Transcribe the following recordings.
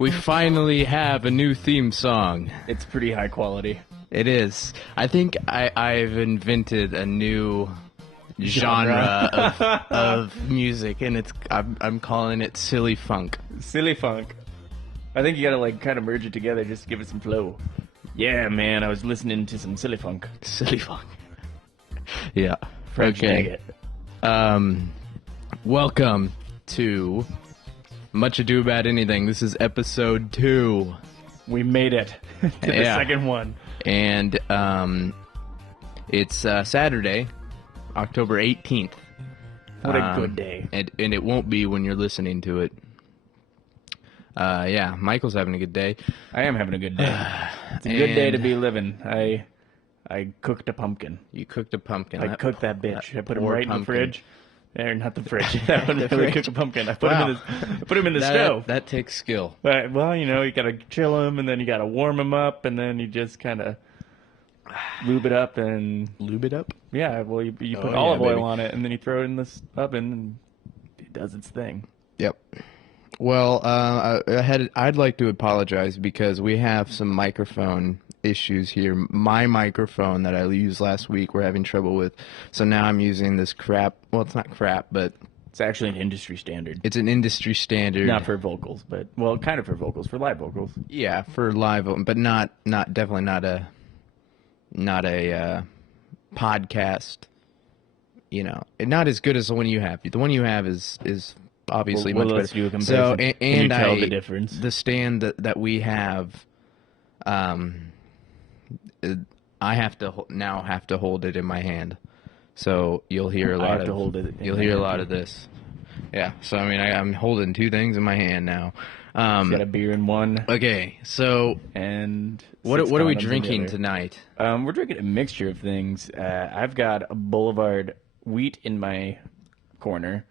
We finally have a new theme song. It's pretty high quality. It is. I think I've invented a new genre of music, and I'm calling it silly funk. Silly funk. I think you gotta like kind of merge it together just to give it some flow. Yeah, man, I was listening to some silly funk. Silly funk. Yeah. French Okay. Welcome to Much Ado About Anything. This is episode 2. We made it to the second one. And it's Saturday, October 18th. What a good day. And it won't be when you're listening to it. Yeah, Michael's having a good day. I am having a good day. It's a good day to be living. I cooked a pumpkin. You cooked a pumpkin. I cooked that bitch. I put him poor right in the pumpkin. fridge. Not the fridge. That one really cooked a pumpkin. I put him in the stove. That takes skill. But, well, you know, you gotta chill him, and then you gotta warm him up, and then you just kind of lube it up and Lube it up? yeah. Well, you put olive oil on it, and then you throw it in this oven, and it does its thing. Yep. Well, I'd like to apologize because we have some microphone issues here. My microphone that I used last week we're having trouble with, so now I'm using this crap. Well, it's not crap, but It's actually an industry standard. it's an industry standard. Not for vocals, but well, kind of for vocals, for live vocals. Yeah, for live, but definitely not a podcast. You know, not as good as the one you have. The one you have is obviously Well, much let's better. do a comparison. So Can you tell the difference? The stand that we have, I have to hold it in my hand, so you'll hear a lot I have to hold it. You'll hear a lot of this. Yeah, so I mean, I'm holding two things in my hand now. Got a beer in one, Okay, so and what six are we condoms in the drinking other. tonight? We're drinking a mixture of things. I've got a Boulevard wheat in my corner,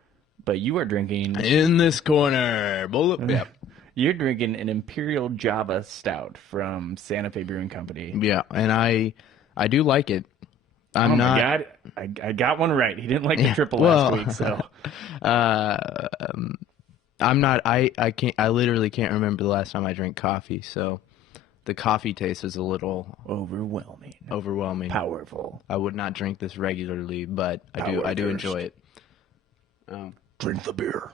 but you are drinking. In this corner, Yep. You're drinking an Imperial Java Stout from Santa Fe Brewing Company. Yeah, and I do like it. I'm Oh not. my god, I got one right. He didn't like the triple last week, so I'm not. I can't. I literally can't remember the last time I drank coffee. So the coffee taste is a little overwhelming, powerful. I would not drink this regularly, but I do Power enjoy it. Drink the beer.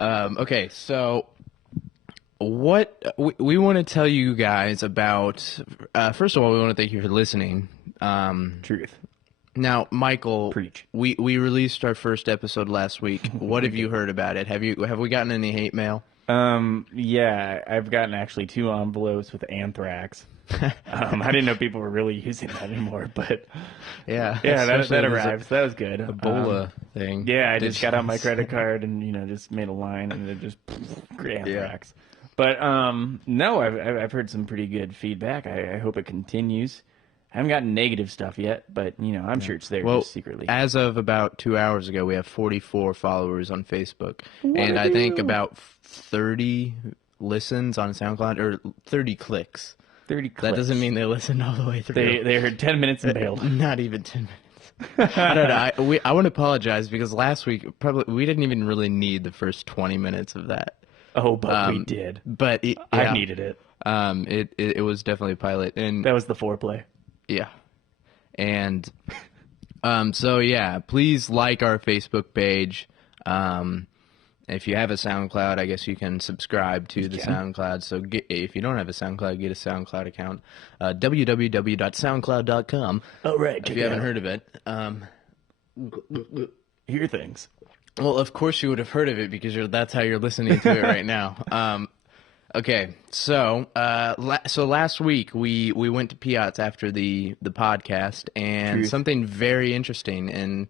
Okay, so what we want to tell you guys about. First of all, we want to thank you for listening. Truth. Now, Michael, Preach. We released our first episode last week. What have you heard about it? Have we gotten any hate mail? Yeah, I've gotten actually 2 envelopes with anthrax. I didn't know people were really using that anymore, but Yeah, that especially arrived. That was good. Ebola thing. Yeah, I just got out my credit card and just made a line and it just anthrax. But no, I've heard some pretty good feedback. I hope it continues. I haven't gotten negative stuff yet, but I'm sure it's there just secretly. As of about 2 hours ago, we have 44 followers on Facebook, and I think about 30 listens on SoundCloud, or 30 clicks. 30 clicks. That doesn't mean they listened all the way through. They heard 10 minutes and bailed. Not even 10 minutes. I don't know. I want to apologize because last week we didn't even really need the first 20 minutes of that. Oh, but we did. But I needed it. It was definitely a pilot, and That was the foreplay. yeah, and so yeah, please like our Facebook page. If you have a SoundCloud, I guess you can subscribe to the SoundCloud. So if you don't have a SoundCloud, get a SoundCloud account. www.soundcloud.com. Oh, right. If you haven't heard of it. Hear things. Well, of course you would have heard of it because that's how you're listening to it right now. Okay, so last week we went to Piat's after the podcast, and something very interesting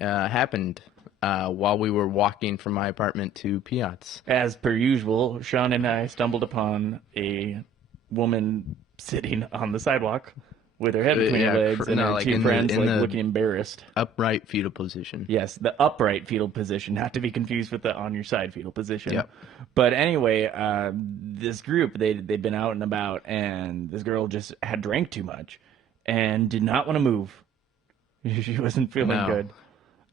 happened while we were walking from my apartment to Piat's. As per usual, Sean and I stumbled upon a woman sitting on the sidewalk with her head between her legs and her two friends looking embarrassed. Upright fetal position. Yes, the upright fetal position, not to be confused with the on your side fetal position. Yep. But anyway, this group, they'd been out and about, and this girl just had drank too much and did not want to move. She wasn't feeling good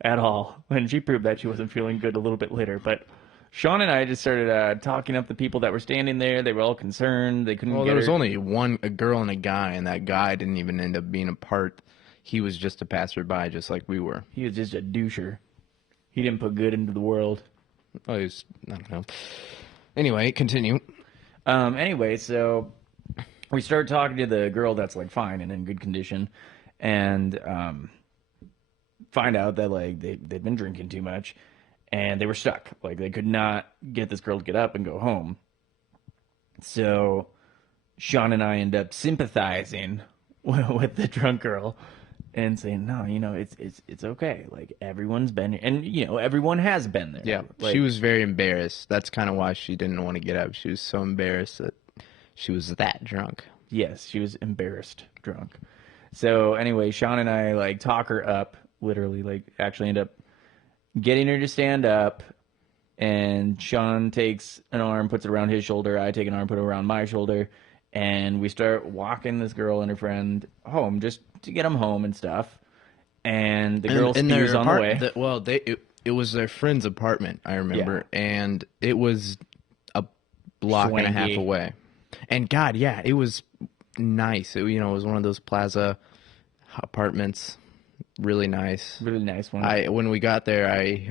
at all. And she proved that she wasn't feeling good a little bit later. But Sean and I just started talking up the people that were standing there. They were all concerned. They couldn't Well, get there was her. only a girl and a guy, and that guy didn't even end up being a part. He was just a passerby, just like we were. He was just a doucher. He didn't put good into the world. Oh, I don't know. Anyway, continue. Anyway, so we start talking to the girl that's like fine and in good condition, and find out that like they'd been drinking too much, and they were stuck. Like they could not get this girl to get up and go home. So Sean and I end up sympathizing with the drunk girl and saying, no, it's okay. Like everyone's been, and everyone has been there. Yeah, like, she was very embarrassed. That's kind of why she didn't want to get up. She was so embarrassed that she was that drunk. Yes, she was embarrassed drunk. So anyway, Sean and I like talk her up, literally, like actually end up getting her to stand up. And Sean takes an arm, puts it around his shoulder. I take an arm, put it around my shoulder. And we start walking this girl and her friend home just to get them home and stuff. And the girl spews on the way. It was their friend's apartment, I remember. Yeah. And it was a block and a half away. And God, yeah, it was nice. It was one of those plaza apartments. Really nice. Really nice one. When we got there,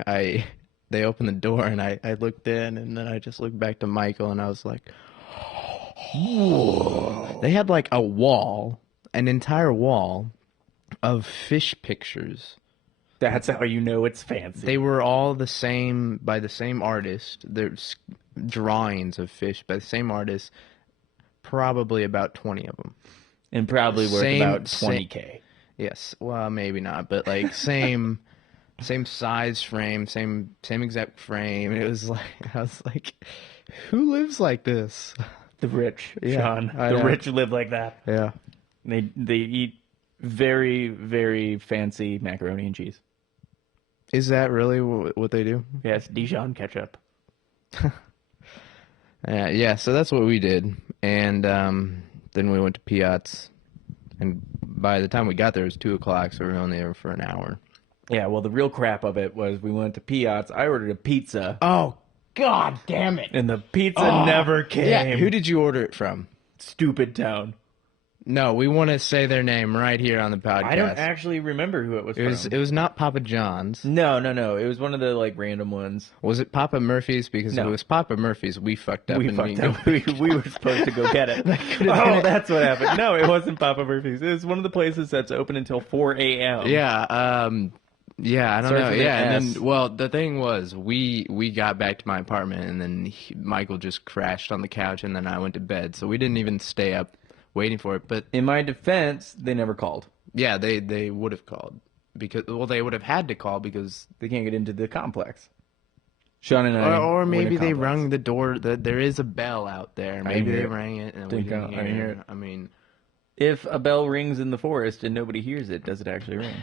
they opened the door and I looked in and then I just looked back to Michael and I was like, whoa. They had like a wall, an entire wall of fish pictures. That's how you know it's fancy. They were all the same, by the same artist. There's drawings of fish by the same artist, probably about 20 of them. And probably worth about $20K. Yes, well, maybe not, but like same size frame, same exact frame. It was like, I was like, who lives like this? The rich, yeah, Sean. The rich live like that. Yeah. They eat very, very fancy macaroni and cheese. Is that really what they do? Yes, Dijon ketchup. Yeah, so that's what we did. And then we went to Piat's. And by the time we got there, it was 2 o'clock, so we were only there for an hour. Yeah, well, the real crap of it was we went to Piat's. I ordered a pizza. Oh, God damn it. And the pizza never came. Yeah, who did you order it from? Stupid Town. No, we want to say their name right here on the podcast. I don't actually remember who it was from. It was not Papa John's. No. It was one of the like random ones. Was it Papa Murphy's? Because if it was Papa Murphy's, we fucked up. We were supposed to go get it. That's what happened. No, it wasn't Papa Murphy's. It was one of the places that's open until 4 a.m. Yeah, yeah, I don't know. Yeah, and then, the thing was, we got back to my apartment, and then Michael just crashed on the couch, and then I went to bed. So we didn't even stay up waiting for it. But in my defense, they never called. Yeah, they would have called because they would have had to call because they can't get into the complex. Sean and I, or maybe they rung the door. There is a bell out there. Maybe they rang it and we didn't hear it. I mean, if a bell rings in the forest and nobody hears it, does it actually ring?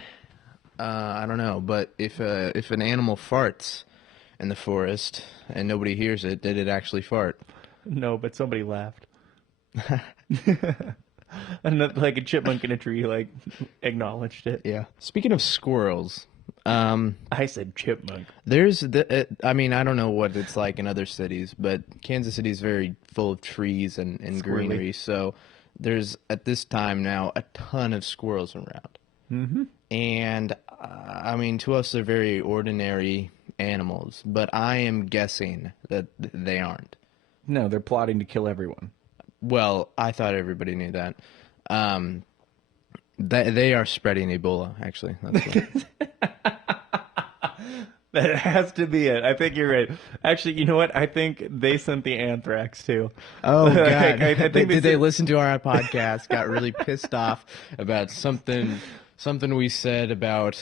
I don't know, but if an animal farts in the forest and nobody hears it, did it actually fart? No, but somebody laughed. And like a chipmunk in a tree, like acknowledged it. Yeah. Speaking of squirrels, I said chipmunk. I mean, I don't know what it's like in other cities, but Kansas City is very full of trees and greenery. So there's at this time now a ton of squirrels around. Mm-hmm. And I mean, to us, they're very ordinary animals, but I am guessing that they aren't. No, they're plotting to kill everyone. Well, I thought everybody knew that. They are spreading Ebola, actually. That's that has to be it. I think you're right. Actually, you know what? I think they sent the anthrax, too. Oh, God. I think they listened to our podcast, got really pissed off about something we said about...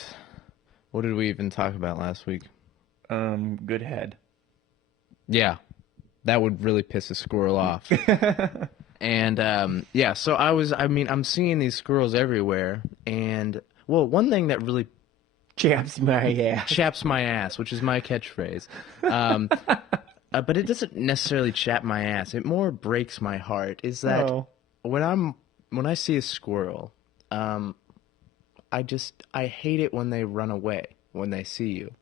What did we even talk about last week? Good head. Yeah. That would really piss a squirrel off. And, yeah, so I'm seeing these squirrels everywhere. And, well, one thing that really chaps my ass, which is my catchphrase. But it doesn't necessarily chap my ass. It more breaks my heart, is that when I see a squirrel, I hate it when they run away, when they see you.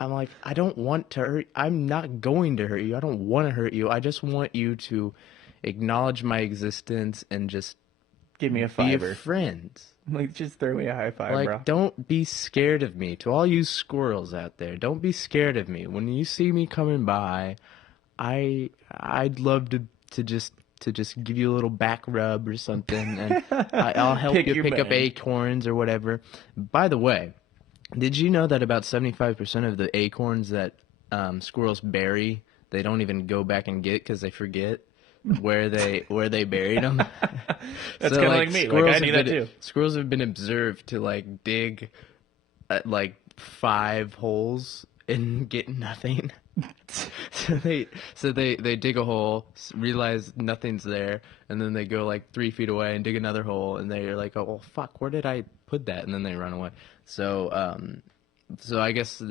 I'm like, I don't want to hurt. I'm not going to hurt you. I don't want to hurt you. I just want you to acknowledge my existence and just Give me a be a fiver. friend. Like, just throw me a high five, Like, bro. don't be scared of me. To all you squirrels out there, don't be scared of me. When you see me coming by, I'd love to just give you a little back rub or something, and I'll help Pick you your pick up brain. acorns or whatever. By the way, did you know that about 75% of the acorns that squirrels bury, they don't even go back and get because they forget where they buried them? That's So, kind of like me. Like, I do that too. Squirrels have been observed to dig like 5 holes and get nothing. so they dig a hole, realize nothing's there, and then they go like 3 feet away and dig another hole, and they're like, oh well, fuck, where did I put that? And then they run away. So I guess so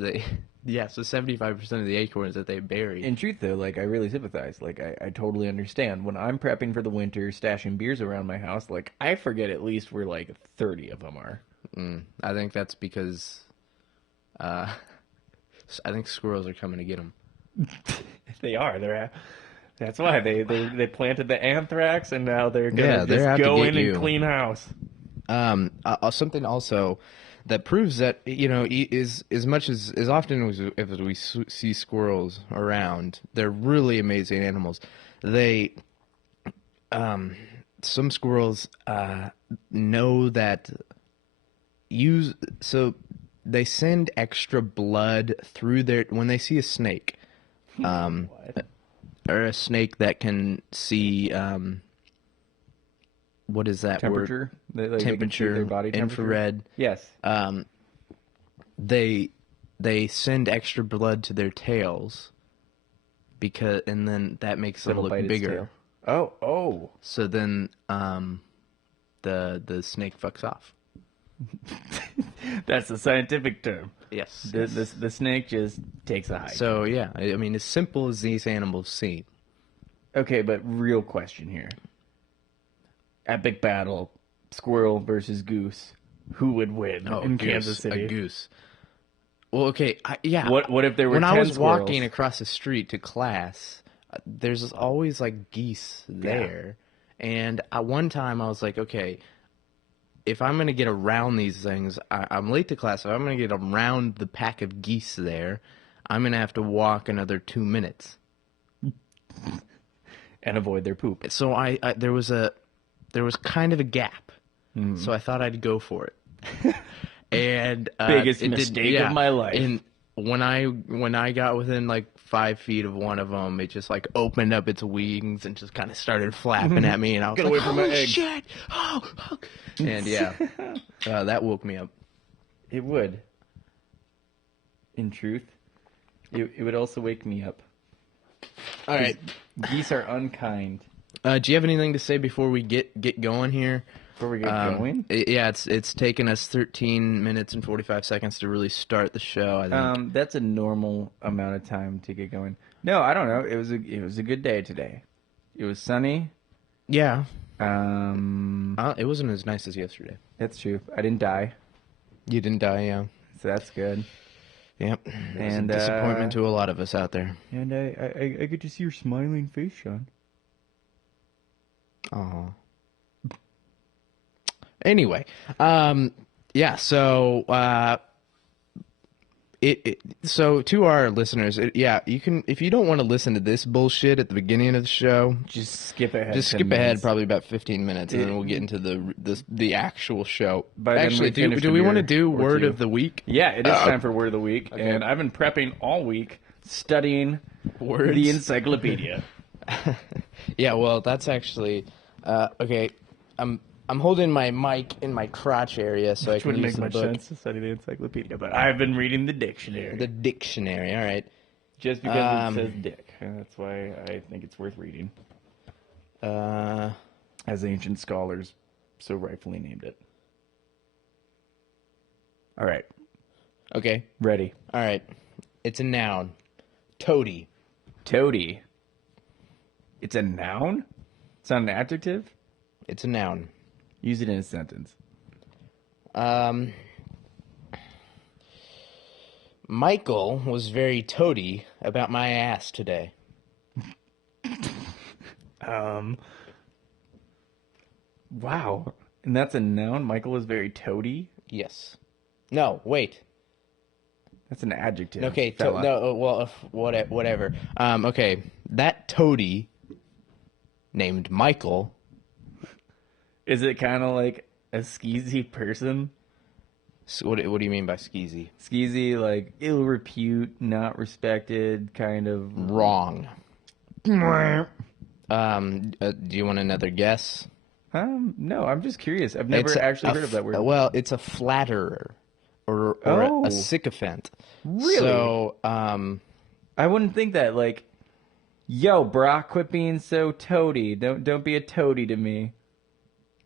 75% of the acorns that they bury. In truth, though, like, I really sympathize. Like, I totally understand. When I'm prepping for the winter, stashing beers around my house, like, I forget at least where, like, 30 of them are. I think that's because I think squirrels are coming to get them. They are. That's why they planted the anthrax, and now they're gonna they're just out to go get in you. and clean house. Something also that proves that, is as much as often as we see squirrels around, they're really amazing animals. They some squirrels know that so they send extra blood through when they see a snake, or a snake that can see what is that Temperature. word? They can see Temperature, their body temperature. infrared. Yes. They send extra blood to their tails and then that makes them It'll look bite its bigger. tail. Oh. So then the snake fucks off. That's the scientific term. Yes. The snake just takes a hike. So yeah, I mean, as simple as these animals seem. Okay, but real question here. Epic battle, squirrel versus goose. Who would win in Kansas City? A goose. Well, okay, yeah. What if there were when 10 I was squirrels? walking across the street to class, there's always like geese there, and one time I was like, okay, if I'm gonna get around these things, I'm late to class. If I'm gonna get around the pack of geese there, I'm gonna have to walk another 2 minutes and avoid their poop. So there was kind of a gap, so I thought I'd go for it. And biggest mistake of my life. And when I got within like 5 feet of one of them, it just like opened up its wings and just kind of started flapping at me, and I was Get like, away from my "Oh egg." shit!" Oh. And yeah, that woke me up. It would. In truth, it would also wake me up. All right, Geese are unkind. do you have anything to say before we get going here? Before we get going? It's taken us 13 minutes and 45 seconds to really start the show, I think. That's a normal amount of time to get going. No, I don't know. It was a good day today. It was sunny. Yeah. It It wasn't as nice as yesterday. That's true. I didn't die, You didn't die, yeah. so that's good. Yep. And It's a disappointment to a lot of us out there. And I get to see your smiling face, Sean. Aw. Anyway, yeah. So, so to our listeners, you can, if you don't want to listen to this bullshit at the beginning of the show, Just skip ahead. just 10 skip ahead minutes. probably about 15 minutes, and then we'll get into the actual show. By then Actually, we finished do a we want to beer do or word two. of the week? Yeah, it is time for Word of the Week, and I've been prepping all week, studying Words. the encyclopedia. Yeah, well, that's actually okay. I'm holding my mic in my crotch area so I Which can wouldn't use make the much book. sense to study the encyclopedia, but I've been reading the dictionary. The dictionary. All right. Just because it says dick. That's why I think it's worth reading. As ancient scholars so rightfully named it. All right. Okay. Ready. All right. It's a noun. Toady. Toady. It's a noun? It's not an adjective? It's a noun. Use it in a sentence. Michael was very toady about my ass today. Wow. And that's a noun? Michael was very toady? Yes. No, wait. That's an adjective. Okay, fella. no, well, whatever. Okay, that toady named Michael. Is it kind of like a skeezy person? So what do you mean by skeezy? Skeezy, like ill repute, not respected, kind of Wrong. Do you want another guess? No, I'm just curious. I've never actually heard of that word. Well, it's a flatterer or a sycophant. Really? So, I wouldn't think that. Like, yo, brah, quit being so toady. Don't be a toady to me.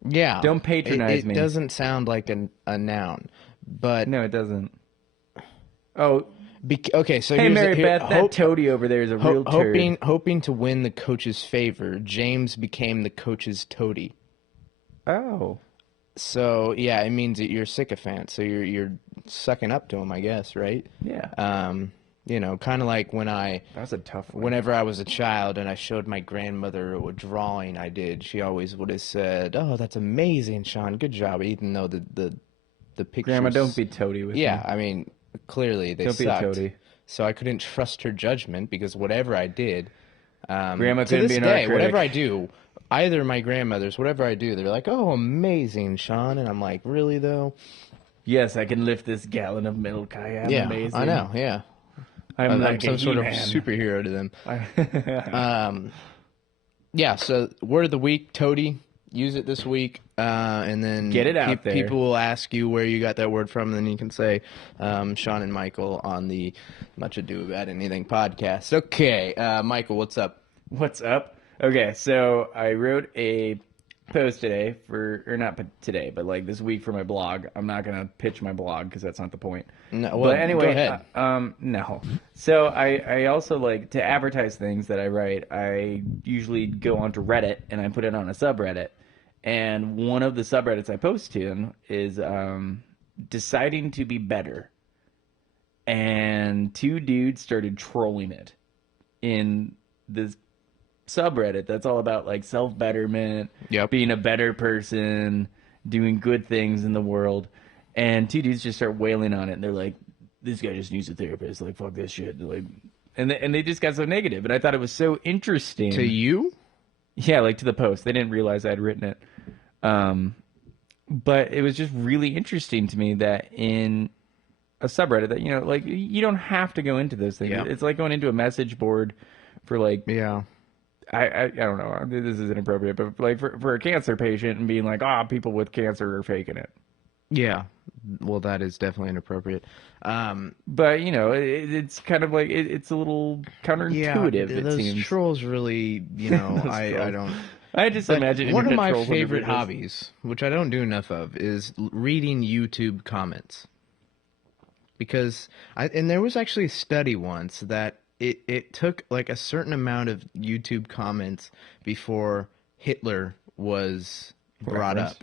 yeah. Don't patronize me. It doesn't sound like a noun, but No, it doesn't. Oh, okay. So hey, here's Mary Beth, that toady over there is a real turd. Hoping to win the coach's favor, James became the coach's toady. Oh. So yeah, it means that you're a sycophant. So you're sucking up to him, I guess, right? Yeah. You know, kind of like when That's a tough one. whenever I was a child and I showed my grandmother a drawing I did, she always would have said, "Oh, that's amazing, Sean. Good job." Even though the pictures. Grandma, don't be toady with me. Yeah, I mean, clearly they Don't be a sucked. toady. So I couldn't trust her judgment because whatever I did, Grandma to couldn't this be an day, art whatever I critic. do, either my grandmothers, whatever I do, they're like, "Oh, amazing, Sean," and I'm like, "Really though?" Yes, I can lift this gallon of milk. I am Yeah, amazing. I know. Yeah, I'm like some a sort of He-Man. superhero to them. Yeah. So word of the week, toady. Use it this week, and then Get it out there. People will ask you where you got that word from, and then you can say Sean and Michael on the Much Ado About Anything podcast. Okay, Michael, what's up? What's up? Okay, so I wrote a post today not today, but like this week for my blog. I'm not gonna pitch my blog because that's not the point. No, well, but anyway, go ahead. no. So I also like to advertise things that I write. I usually go onto Reddit and I put it on a subreddit. And one of the subreddits I post to is deciding to be better. And two dudes started trolling it in this subreddit that's all about like self-betterment, being a better person, doing good things in the world. And two dudes just start wailing on it, and they're like, "This guy just needs a therapist. Like, fuck this shit." Like, and they just got so negative. And I thought it was so interesting. To you? Yeah, like to the post. They didn't realize I'd written it. But it was just really interesting to me that in a subreddit that, you know, like you don't have to go into those things. Yeah. It's like going into a message board for like, Yeah. I don't know, this is inappropriate, but like for a cancer patient and being like, people with cancer are faking it. Yeah. Well, that is definitely inappropriate. But, you know, it's kind of like, it's a little counterintuitive, it those seems. trolls really, you know, I don't... I just imagine one of internet my trolls would be favorite just- hobbies, which I don't do enough of, is reading YouTube comments. Because and there was actually a study once that it took like a certain amount of YouTube comments before Hitler was brought up.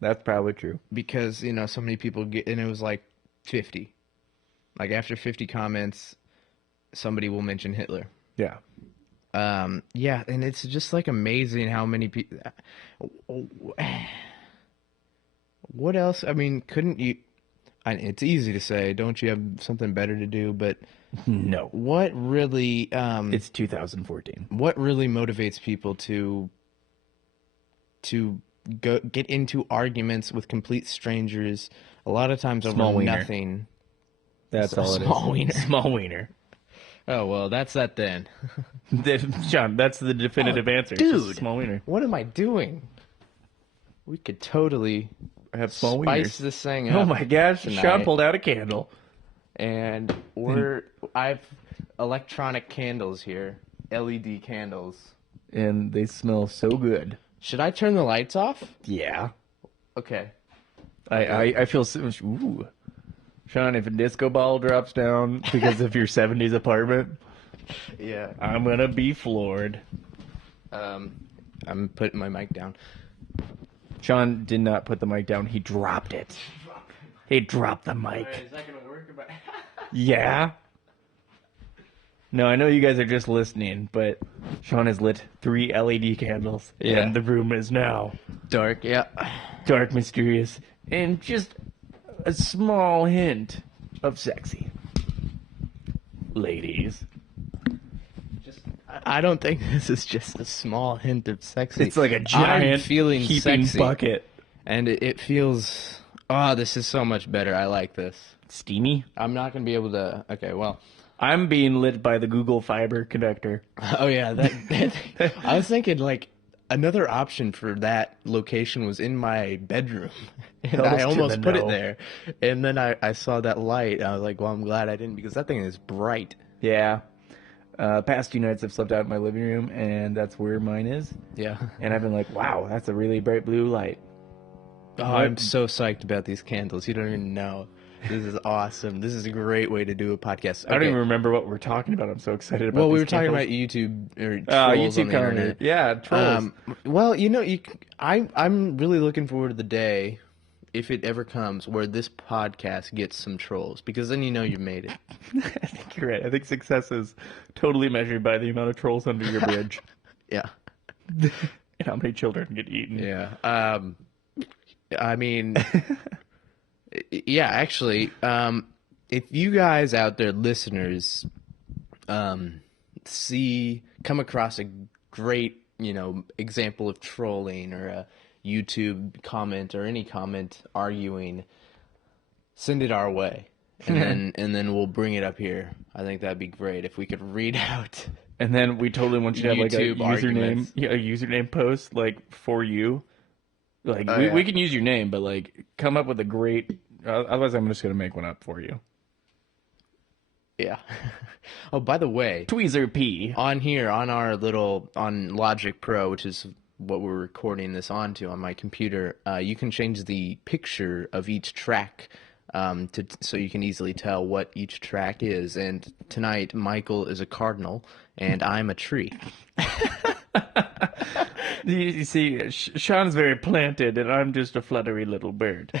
That's probably true. Because, you know, so many people and it was like 50. Like after 50 comments, somebody will mention Hitler. Yeah. Yeah, and it's just like amazing how many people. What else? I mean, couldn't you? It's easy to say, don't you have something better to do? But no. What really? It's 2014. What really motivates people to go get into arguments with complete strangers? A lot of times over nothing. That's all it is. Small wiener. Small wiener. Oh, well, that's that then. John, that's the definitive answer. Dude, small wiener. What am I doing? We could totally have small spice wieners. This thing up. Oh my gosh, tonight. Sean pulled out a candle. And I've electronic candles here, LED candles. And they smell so good. Should I turn the lights off? Yeah. Okay. I feel so much, ooh. Sean, if a disco ball drops down because of your 70s apartment, yeah, I'm going to be floored. I'm putting my mic down. Sean did not put the mic down. He dropped it. He dropped the mic. Is that going to work? Yeah. No, I know you guys are just listening, but Sean has lit 3 LED candles, Yeah. and the room is now Dark, yeah. dark, mysterious, and just a small hint of sexy. Ladies. I don't think this is just a small hint of sexy. It's like a I'm giant feeling heaping sexy, bucket. and it feels. Oh, this is so much better. I like this. Steamy. I'm not gonna be able to. Okay, well. I'm being lit by the Google Fiber connector. Oh yeah, that I was thinking like another option for that location was in my bedroom, and Held us I to almost the put it no. there, and then I saw that light. I was like, well, I'm glad I didn't because that thing is bright. Yeah. Past 2 nights I've slept out in my living room, and that's where mine is. Yeah. And I've been like, wow, that's a really bright blue light. Oh, I'm so psyched about these candles. You don't even know. This is awesome. This is a great way to do a podcast. I don't Okay. even remember what we're talking about. I'm so excited about Well, we these were talking candles. about YouTube or trolls YouTube on the comedy. internet. Yeah, trolls. Well, I'm really looking forward to the day, if it ever comes, where this podcast gets some trolls, because then you know you made it. I think you're right. I think success is totally measured by the amount of trolls under your bridge Yeah. and how many children get eaten. Yeah. I mean, yeah, actually, if you guys out there, listeners, come across a great, example of trolling or a YouTube comment or any comment arguing, send it our way. And then we'll bring it up here. I think that'd be great if we could read out. And then we totally want you to have like a YouTube arguments. a username post like for you. Like Oh, we, yeah. we can use your name, but like come up with a great. Otherwise, I'm just gonna make one up for you. Yeah. Oh, by the way, Tweezer P. on here, on Logic Pro, which is what we're recording this onto on my computer, you can change the picture of each track so you can easily tell what each track is. And tonight, Michael is a cardinal, and I'm a tree. You see, Sean's very planted, and I'm just a fluttery little bird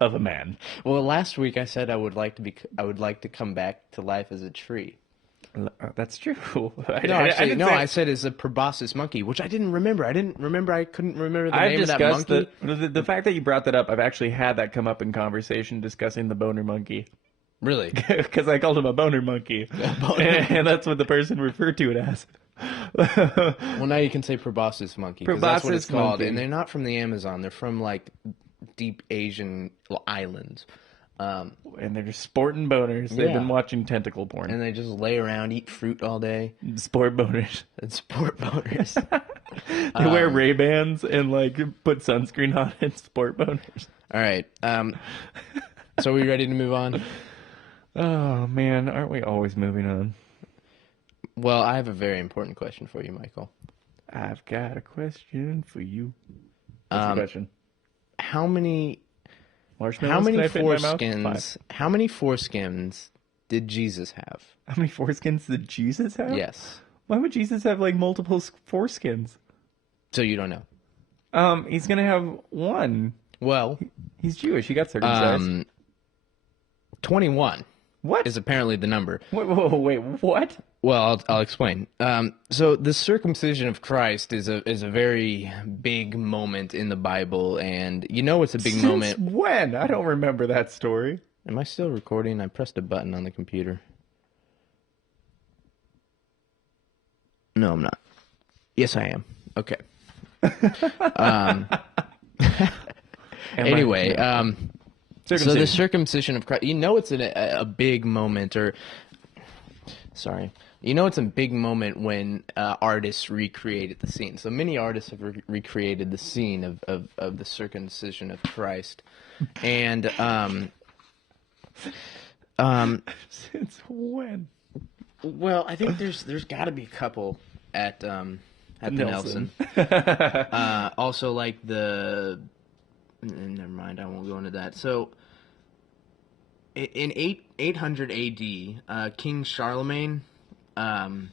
of a man. Well, last week I said I would like to come back to life as a tree. That's true. I said as a proboscis monkey, which I didn't remember. I couldn't remember the name of that monkey. The fact that you brought that up, I've actually had that come up in conversation discussing the boner monkey. Really? Because I called him a boner monkey. And that's what the person referred to it as. Well, now you can say proboscis monkey, because that's what it's Proboscis called. monkey. And they're not from the Amazon. They're from, like, deep Asian islands. And they're just sporting boners. They've Yeah. been watching tentacle porn. And they just lay around, eat fruit all day, Sport boners. and sport boners. They wear Ray-Bans and, like, put sunscreen on and sport boners. All right. So are we ready to move on? Oh, man. Aren't we always moving on? Well, I have a very important question for you, Michael. I've got a question for you. What's the question? How many Marshmallows? How many can I fit in my mouth? 5. foreskins? How many foreskins did Jesus have? How many foreskins did Jesus have? Yes. Why would Jesus have like multiple foreskins? So you don't know. He's gonna have one. Well, He's Jewish. He got circumcised. 21 What? is apparently the number. Wait, what? Well, I'll explain. So the circumcision of Christ is a very big moment in the Bible, and you know it's a big Since moment. when? I don't remember that story. Am I still recording? I pressed a button on the computer. No, I'm not. Yes, I am. Okay. Anyway, so the circumcision of Christ, you know it's a big moment, you know it's a big moment when artists recreated the scene. So many artists have recreated the scene of the circumcision of Christ. And Since when? well, I think there's got to be a couple at the Nelson. Also, like never mind, I won't go into that. So, in 800 A.D., King Charlemagne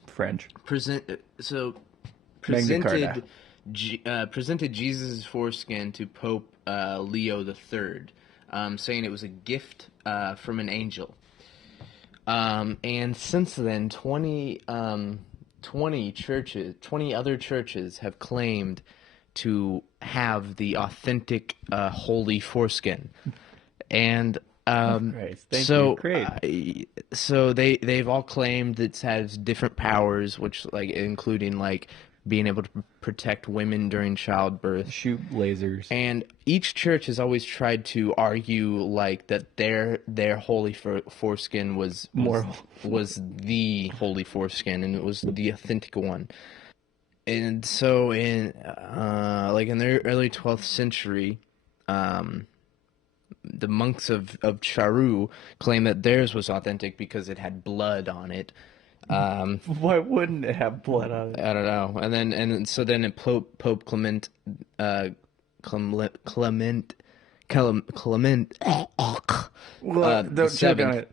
French. presented presented Jesus' foreskin to Pope Leo III. saying it was a gift from an angel. And since then, 20 other churches have claimed to have the authentic holy foreskin. And Christ. Thank you. Great. so they've all claimed it has different powers, which like including like being able to protect women during childbirth. Shoot lasers. And each church has always tried to argue like that their holy foreskin was the holy foreskin, and it was the authentic one. And so in the early 12th century, the monks of Charu claimed that theirs was authentic because it had blood on it. Why wouldn't it have blood on it? I don't know. And then Pope Clement Don't choke on it.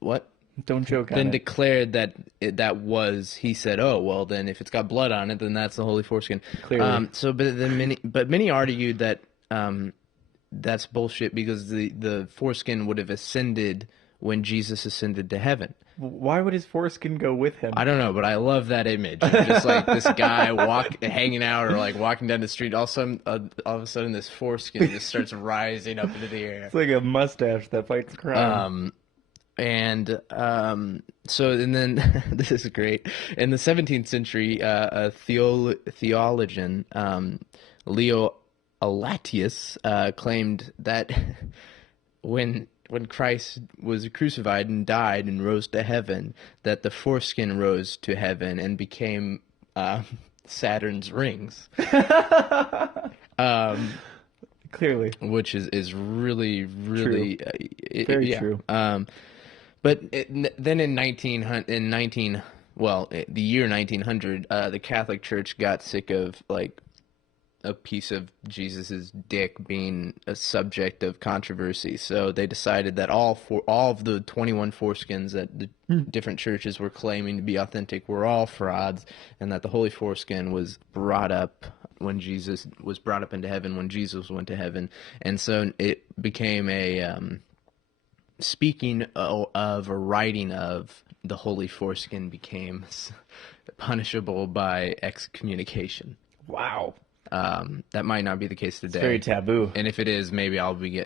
What? Don't choke on it. Then declared that he said, oh well, then if it's got blood on it, then that's the holy foreskin. Clearly. But many argued that that's bullshit because the foreskin would have ascended when Jesus ascended to heaven. Why would his foreskin go with him? I don't know, but I love that image. Just like this guy hanging out or like walking down the street. All of a sudden, this foreskin just starts rising up into the air. It's like a mustache that fights crime. So this is great. In the 17th century, a theologian, Leo Alatius, claimed that when Christ was crucified and died and rose to heaven, that the foreskin rose to heaven and became Saturn's rings. Clearly. Which is really, really true. Very true. But then in the year 1900, the Catholic Church got sick of like a piece of Jesus's dick being a subject of controversy. So they decided that all of the 21 foreskins that the different churches were claiming to be authentic were all frauds, and that the holy foreskin was brought up when Jesus was brought up into heaven, when Jesus went to heaven. And so it became a speaking of or writing of the holy foreskin became punishable by excommunication. Wow. That might not be the case today. It's very taboo. And if it is, maybe I'll be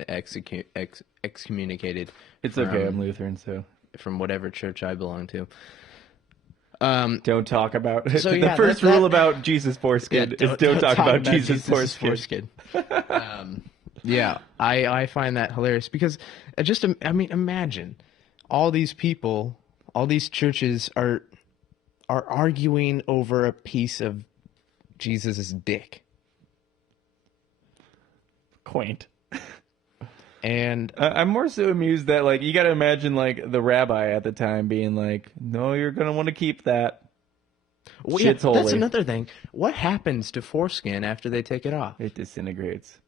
excommunicated. It's okay, I'm Lutheran, so. From whatever church I belong to. Don't talk about it. So, the first rule about Jesus' foreskin is don't talk about Jesus' foreskin. Yeah, I find that hilarious because imagine all these people, all these churches are arguing over a piece of Jesus' dick. Quaint. And I'm more so amused that, like, you got to imagine, like, the rabbi at the time being like, no, you're going to want to keep that. Well, shit's holy. That's another thing. What happens to foreskin after they take it off? It disintegrates.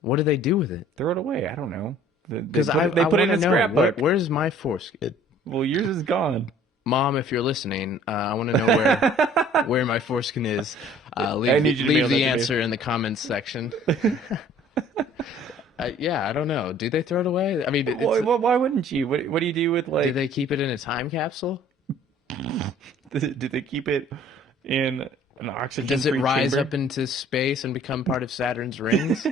What do they do with it? Throw it away. I don't know. Because they put it in a scrapbook. Where's my foreskin? Well, yours is gone. Mom, if you're listening, I want to know where my foreskin is. Leave the answer in the comments section. I don't know. Do they throw it away? I mean, why wouldn't you? What do you do with, like? Do they keep it in a time capsule? Do they keep it in an oxygen? Does it rise up into space and become part of Saturn's rings?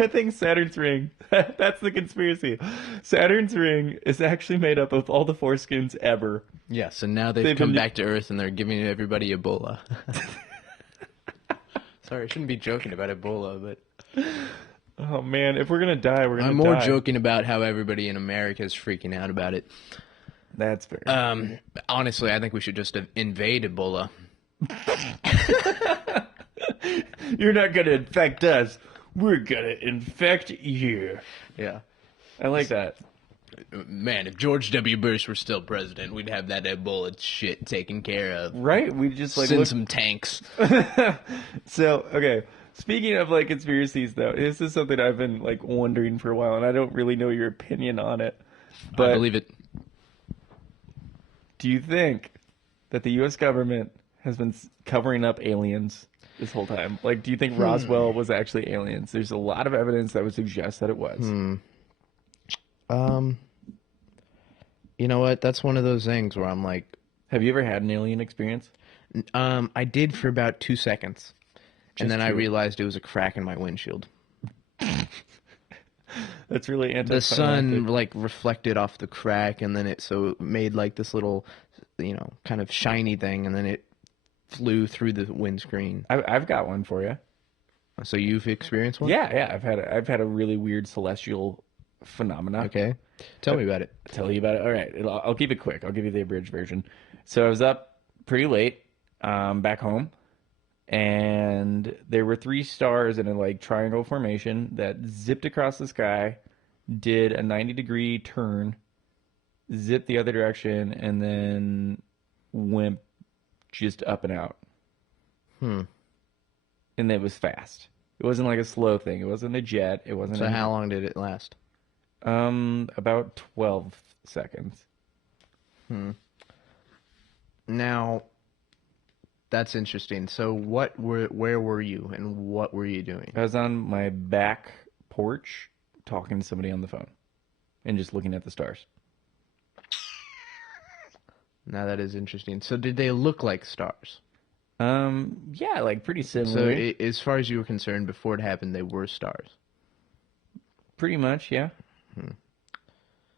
I think Saturn's ring. That's the conspiracy. Saturn's ring is actually made up of all the foreskins ever. Yes, and now they've come back to Earth and they're giving everybody Ebola. Sorry, I shouldn't be joking about Ebola, but... Oh, man, if we're going to die, we're going to die. I'm more joking about how everybody in America is freaking out about it. That's fair. Honestly, I think we should just invade Ebola. You're not going to infect us. We're going to infect you. Yeah. I like that. Man, if George W. Bush were still president, we'd have that Ebola shit taken care of. Right? We'd just, like, send some tanks. So, okay. Speaking of, like, conspiracies, though, this is something I've been, like, wondering for a while, and I don't really know your opinion on it. But I believe it. Do you think that the U.S. government has been covering up aliens this whole time? Like, do you think Roswell was actually aliens? There's a lot of evidence that would suggest that it was. You know what? That's one of those things where I'm like, Have you ever had an alien experience? I did for about 2 seconds, and then I two. realized it was a crack in my windshield. That's really anti. The sun like reflected off the crack, and then it made like this little, kind of shiny thing, and then it flew through the windscreen. I've got one for you. So you've experienced one? Yeah. I've had a really weird celestial phenomena. Okay, tell me about it. Tell you about it. All right, I'll keep it quick. I'll give you the abridged version. So I was up pretty late, back home, and there were 3 stars in a like triangle formation that zipped across the sky, did a 90-degree turn, zipped the other direction, and then went just up and out. And it was fast. It wasn't like a slow thing. It wasn't a jet. It wasn't. So how long did it last? About 12 seconds. Now, that's interesting. So where were you, and what were you doing? I was on my back porch talking to somebody on the phone and just looking at the stars. Now that is interesting. So did they look like stars? Yeah, like pretty similar. So as far as you were concerned, before it happened, they were stars. Pretty much, yeah.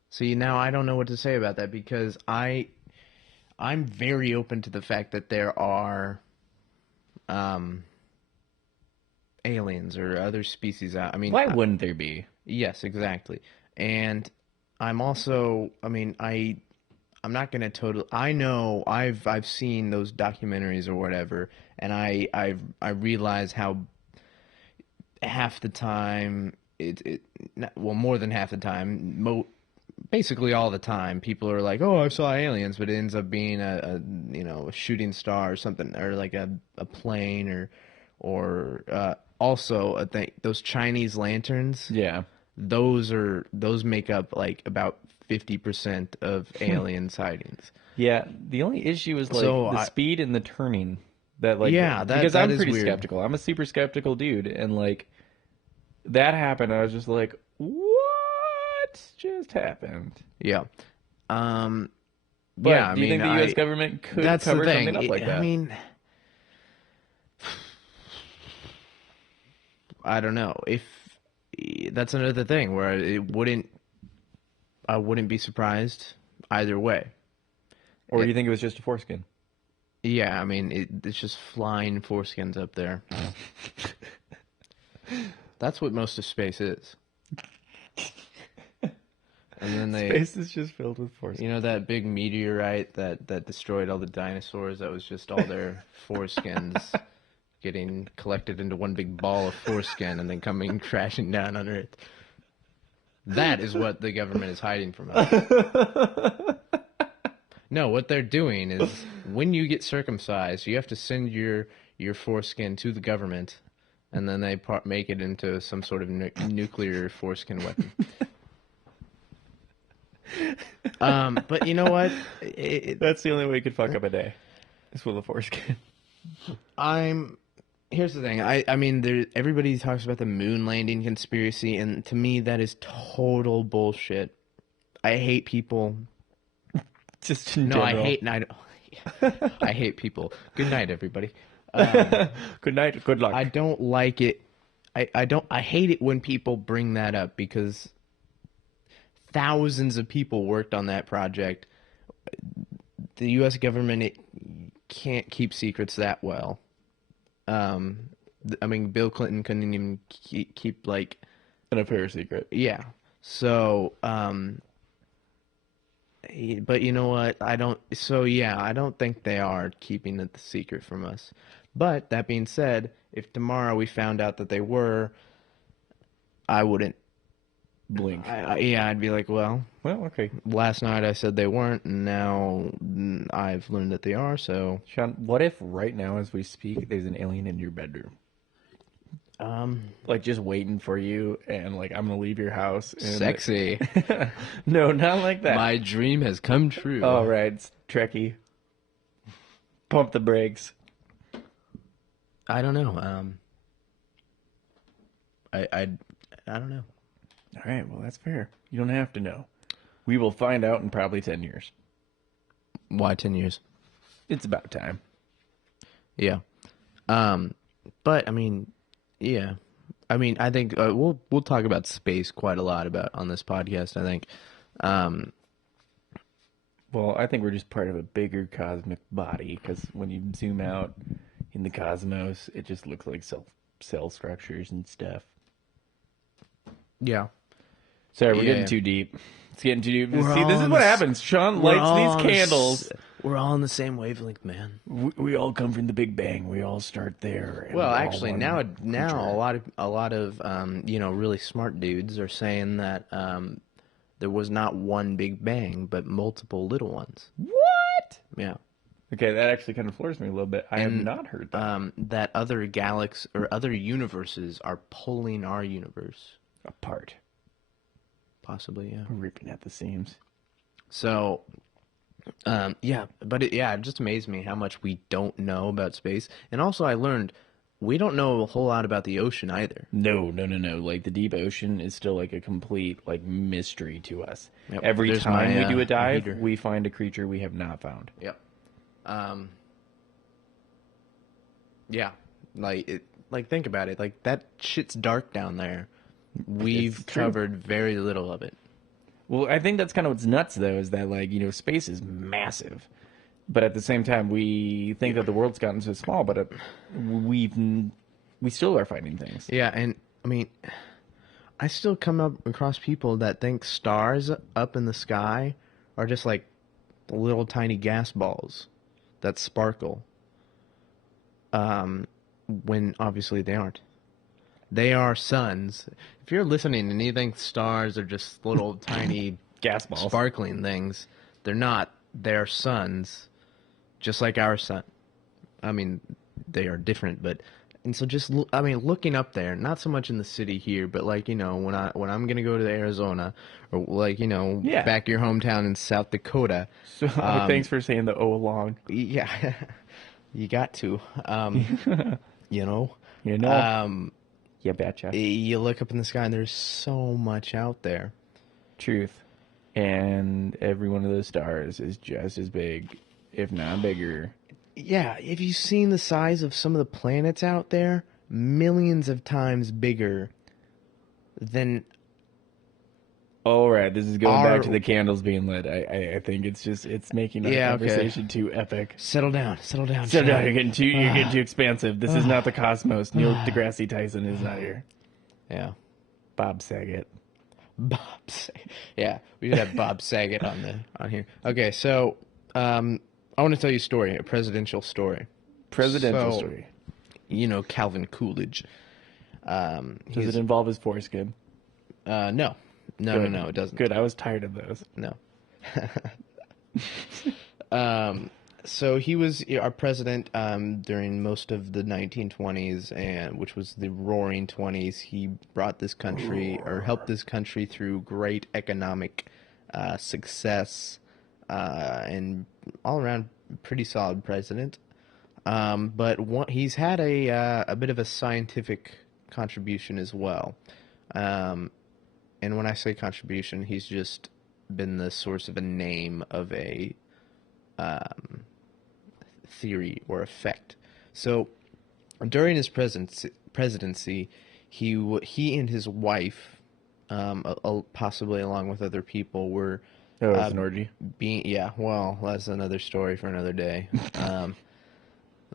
See, now I don't know what to say about that, because I'm very open to the fact that there are aliens or other species out. I mean, Why wouldn't there be? Yes, exactly. And I'm also, I'm not gonna I know I've seen those documentaries or whatever, and I realize how half the time more than half the time, basically all the time, people are like, oh, I saw aliens, but it ends up being a shooting star or something, or like a plane, or also I think those Chinese lanterns. Yeah. Those make up like about 50% of alien sightings. Yeah, the only issue is like the speed and the turning. Because I'm pretty weird. skeptical. I'm a super skeptical dude, and like that happened, I was just like, what just happened? Yeah. But yeah, do you think the U.S. government could cover something up like that? I mean, I don't know. If that's another thing where I wouldn't be surprised either way. Or do you think it was just a foreskin? Yeah, I mean, it's just flying foreskins up there. That's what most of space is. And then space is just filled with foreskins. You know that big meteorite that destroyed all the dinosaurs? That was just all their foreskins getting collected into one big ball of foreskin and then coming crashing down on Earth. That is what the government is hiding from us. No, what they're doing is when you get circumcised, you have to send your foreskin to the government, and then they make it into some sort of nuclear foreskin weapon. But you know what? That's the only way you could fuck up a day. Is with a foreskin. Here's the thing. I mean, everybody talks about the moon landing conspiracy, and to me, that is total bullshit. I hate people. Just in general. I hate people. Good night, everybody. Good night. Good luck. I don't like it. I hate it when people bring that up, because thousands of people worked on that project. The U.S. government, it can't keep secrets that well. I mean, Bill Clinton couldn't even keep like an affair secret. Yeah. So, but you know what? I don't think they are keeping it the secret from us. But that being said, if tomorrow we found out that they were, I wouldn't blink. I'd be like, well, okay. Last night I said they weren't, and now I've learned that they are. So, Sean, what if right now, as we speak, there's an alien in your bedroom? Like just waiting for you, and like I'm gonna leave your house. And sexy. No, not like that. My dream has come true. All right, it's Trekkie. Pump the brakes. I don't know. I don't know. All right, well, that's fair. You don't have to know. We will find out in probably 10 years. Why 10 years? It's about time. Yeah. But I mean, yeah. I mean, I think we'll talk about space quite a lot about on this podcast. I think. Well, I think we're just part of a bigger cosmic body because when you zoom out in the cosmos, it just looks like cell structures and stuff. Yeah. Sorry, we're Yeah. getting too deep. It's getting too deep. We're See, all this is on what the s- happens. Sean We're lights all these on the candles. We're all on the same wavelength, man. We all come from the Big Bang. We all start there. And Well, we're all actually, one now creature. a lot of really smart dudes are saying that there was not one Big Bang, but multiple little ones. What? Yeah. Okay, that actually kind of floors me a little bit. I have And not heard that. that other galaxies or other universes are pulling our universe, Apart. possibly. Yeah. Ripping at the seams. So, yeah, but it just amazed me how much we don't know about space, and also I learned we don't know a whole lot about the ocean either. No. Like the deep ocean is still like a complete like mystery to us. Yep. Every There's time my, we do a dive, heater. we find a creature we have not found. Yep. Yeah, like think about it. Like that shit's dark down there. We've It's true. covered very little of it. Well, I think that's kind of what's nuts though, is that like, space is massive. But at the same time, we think that the world's gotten so small, but we still are finding things. Yeah, and I mean, I still come up across people that think stars up in the sky are just like little tiny gas balls that sparkle. When obviously they aren't. They are suns. If you're listening and you think stars are just little tiny Gas balls. sparkling things, they're not. They're suns, just like our sun. I mean, they are different, but and so just looking up there, not so much in the city here, but like when I'm gonna go to Arizona or like Yeah. back your hometown in South Dakota. So thanks for saying the O along. Yeah, you got to. You know. You betcha. You look up in the sky and there's so much out there. Truth. And every one of those stars is just as big, if not bigger. Yeah, have you seen the size of some of the planets out there? Millions of times bigger than All right, this is going Our- back to the candles being lit. I think it's making our Yeah, okay. conversation too epic. Settle down. So no, Sean. you're getting too expansive. This is not the cosmos. Neil deGrasse Tyson is not here. Yeah. Bob Saget. Yeah, we should have Bob Saget on here. Okay, so I want to tell you a story, a presidential story. Presidential So, story. Calvin Coolidge. Does it involve his foreskin? No, it doesn't. Good. I was tired of those. No. So he was our president during most of the 1920s, and which was the Roaring '20s. He brought this country or helped this country through great economic success, and all around pretty solid president. But he's had a bit of a scientific contribution as well. And when I say contribution, he's just been the source of a name of a theory or effect. So during his presidency, he and his wife, possibly along with other people, were Oh, it's an orgy. well, that's another story for another day.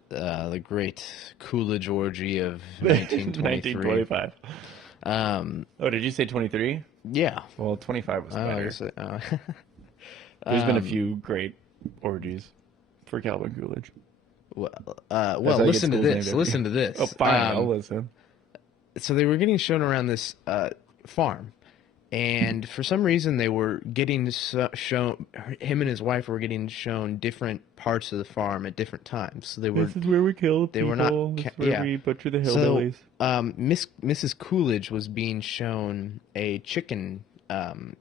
The great Coolidge orgy of 1923. 1925. Oh, did you say 23? Yeah. Well, 25 was better. There's There's been a few great orgies for Calvin Coolidge. Well, how he listen to gets this. schools named Listen to this. Oh, fine. I'll listen. So they were getting shown around this farm, and for some reason they were getting shown. Him and his wife were getting shown different parts of the farm at different times. So they were. This is where we kill They people. were not. This is where we butcher the So, hillbillies. Mrs. Coolidge was being shown a chicken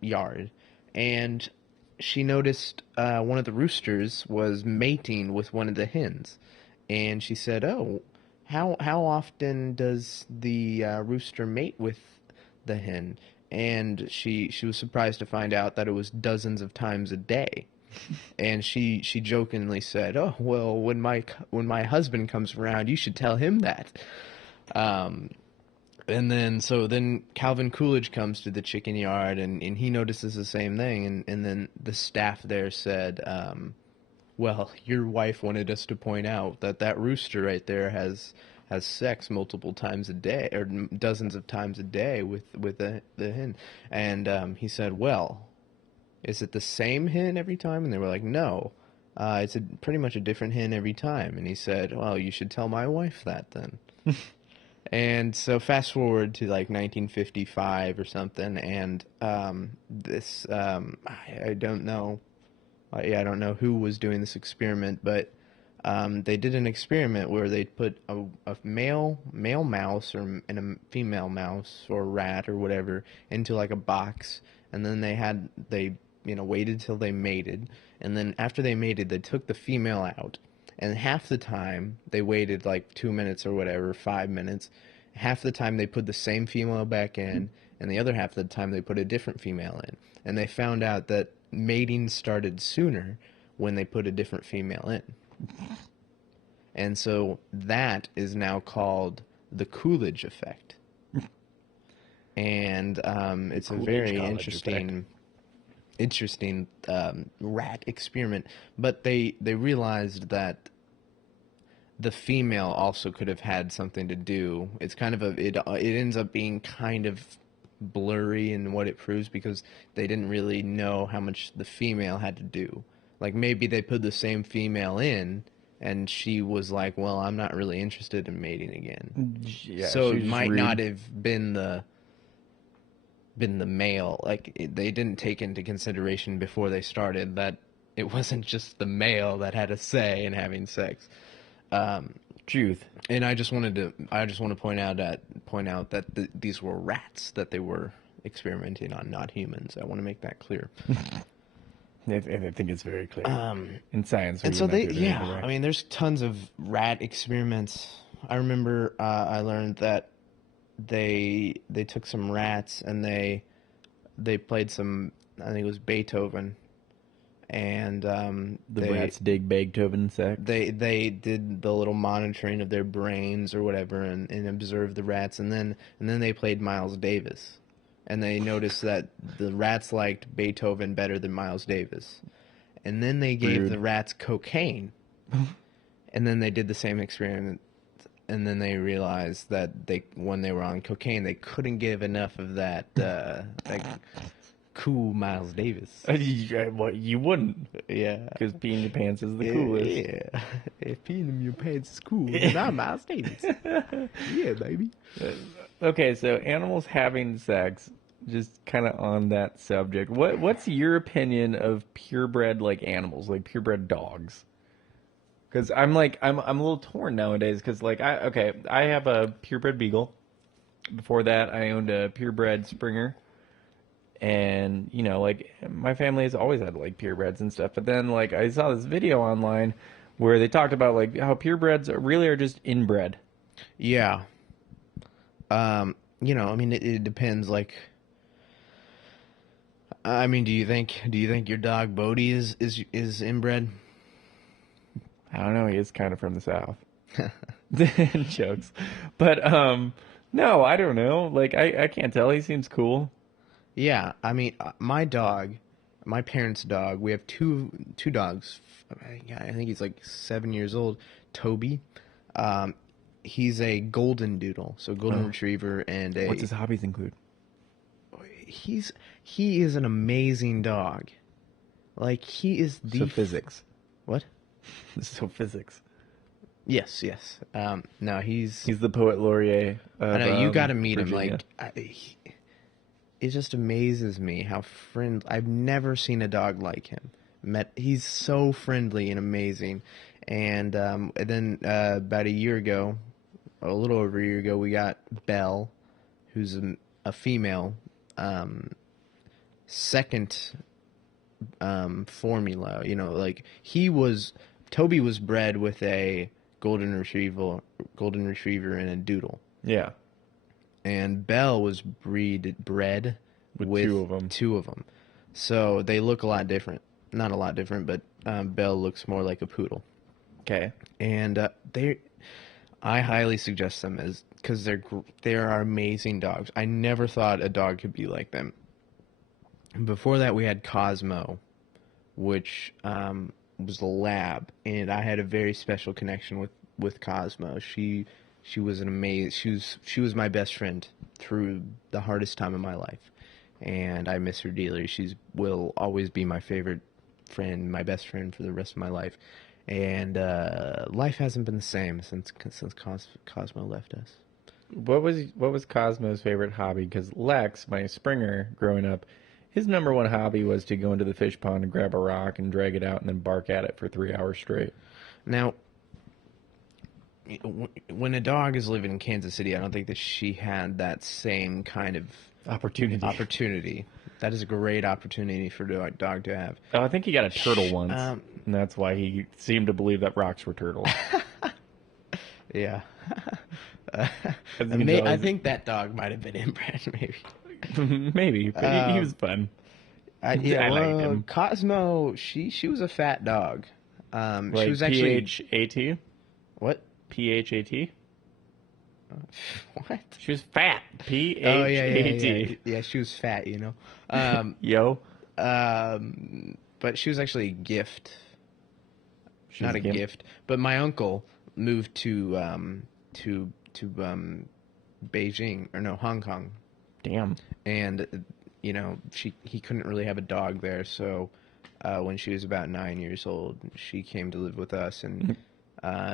yard, and she noticed one of the roosters was mating with one of the hens, and she said, "Oh, how often does the rooster mate with the hen? And she was surprised to find out that it was dozens of times a day. And she jokingly said, "Oh, well, when my husband comes around, you should tell him that." Um, and then Calvin Coolidge comes to the chicken yard, and he notices the same thing. And then the staff there said, well, your wife wanted us to point out that that rooster right there has sex multiple times a day, or dozens of times a day with the hen. And he said, well, is it the same hen every time? And they were like, no, it's pretty much a different hen every time. And he said, well, you should tell my wife that then. And so fast forward to like 1955 or something, and this I don't know. Yeah, I don't know who was doing this experiment, but they did an experiment where they put a male mouse and a female mouse or rat or whatever into like a box, and then they waited till they mated, and then after they mated, they took the female out, and half the time they waited like 2 minutes or whatever, 5 minutes. Half the time they put the same female back in, and the other half of the time they put a different female in, and they found out that mating started sooner when they put a different female in. And so that is now called the Coolidge effect. And it's a very interesting rat experiment. But they realized that the female also could have had something to do. It's kind of it ends up being kind of blurry in what it proves because they didn't really know how much the female had to do. Like maybe they put the same female in and she was like, well, I'm not really interested in mating again. Yeah, so it might not have been the male. Like they didn't take into consideration before they started that it wasn't just the male that had a say in having sex. Truth. And I just want to point out that these were rats that they were experimenting on, not humans. I want to make that clear. I think it's very clear in science. And so I mean, there's tons of rat experiments. I remember I learned that they took some rats and they played some, I think it was Beethoven. And the rats dig Beethoven sex. They did the little monitoring of their brains or whatever, and observed the rats, and then they played Miles Davis, and they noticed that the rats liked Beethoven better than Miles Davis, and then they gave the rats cocaine, and then they did the same experiment, and then they realized that when they were on cocaine they couldn't give enough of that cool Miles Davis. What, you wouldn't? Yeah. Because peeing your pants is the coolest. Yeah. If peeing in your pants is cool, then I'm Miles Davis. Yeah, baby. Okay, so animals having sex, just kind of on that subject. What's your opinion of purebred like animals, like purebred dogs? Because I'm a little torn nowadays. Because I have a purebred beagle. Before that, I owned a purebred Springer. And, my family has always had, purebreds and stuff. But then, I saw this video online where they talked about, how purebreds really are just inbred. Yeah. I mean, it depends, I mean, do you think your dog Bodie is inbred? I don't know. He is kind of from the South. Jokes. But, no, I don't know. I can't tell. He seems cool. Yeah, I mean, my parents' dog, we have two dogs. I think he's 7 years old. Toby, he's a golden doodle, so golden retriever, and What's his hobbies include? He is an amazing dog. He is the physics. What? So physics. Yes. No, he's the poet laureate. I know you got to meet Virginia. him. It just amazes me how I've never seen a dog like him. He's so friendly and amazing. And then about a year ago, a little over a year ago, we got Belle, who's a female, second formula. Toby was bred with a golden retriever, and a doodle. Yeah. And Belle was bred with two of them. So they look a lot different. Not a lot different, but Belle looks more like a poodle. Okay. And I highly suggest them because they are amazing dogs. I never thought a dog could be like them. Before that, we had Cosmo, which was a lab, and I had a very special connection with Cosmo. She was an amazing. She was my best friend through the hardest time of my life, and I miss her dearly. She will always be my favorite friend, my best friend for the rest of my life. And life hasn't been the same since Cosmo left us. What was Cosmo's favorite hobby? Because Lex, my Springer, growing up, his number one hobby was to go into the fish pond and grab a rock and drag it out and then bark at it for 3 hours straight. Now, when a dog is living in Kansas City, I don't think that she had that same kind of opportunity. That is a great opportunity for a dog to have. Oh, I think he got a turtle once, and that's why he seemed to believe that rocks were turtles. Yeah. I think that dog might have been inbred, maybe. Maybe, but he was fun. I liked him. Cosmo, she was a fat dog. Like she was actually PHAT? What? PHAT? What? She was fat. PHAT. Oh, yeah, she was fat, you know. Yo. But she was actually a gift. Not a gift. But my uncle moved to Beijing, or no, Hong Kong. Damn. And, you know, he couldn't really have a dog there, so when she was about 9 years old, she came to live with us, and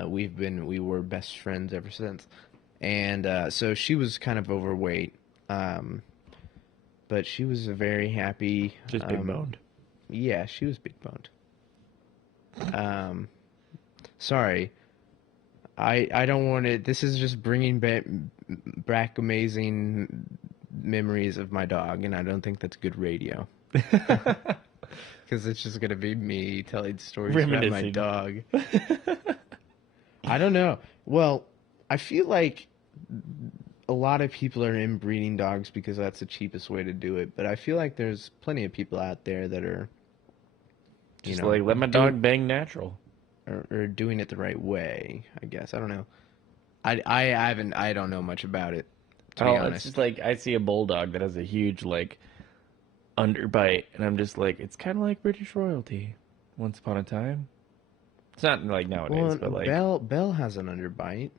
we were best friends ever since. And so she was kind of overweight, but she was a very happy. Just big boned. Yeah, she was big boned. Sorry, I don't want to. This is just bringing back amazing memories of my dog, and I don't think that's good radio. Because it's just gonna be me telling stories about my dog. I don't know. Well, I feel like a lot of people are inbreeding dogs because that's the cheapest way to do it. But I feel like there's plenty of people out there that are, just like, let my dog bang natural, or doing it the right way. I guess I don't know. I don't know much about it. To be honest, it's just like I see a bulldog that has a huge like underbite, and I'm just like, it's kind of like British royalty. Once upon a time, it's not like nowadays, but like Belle has an underbite.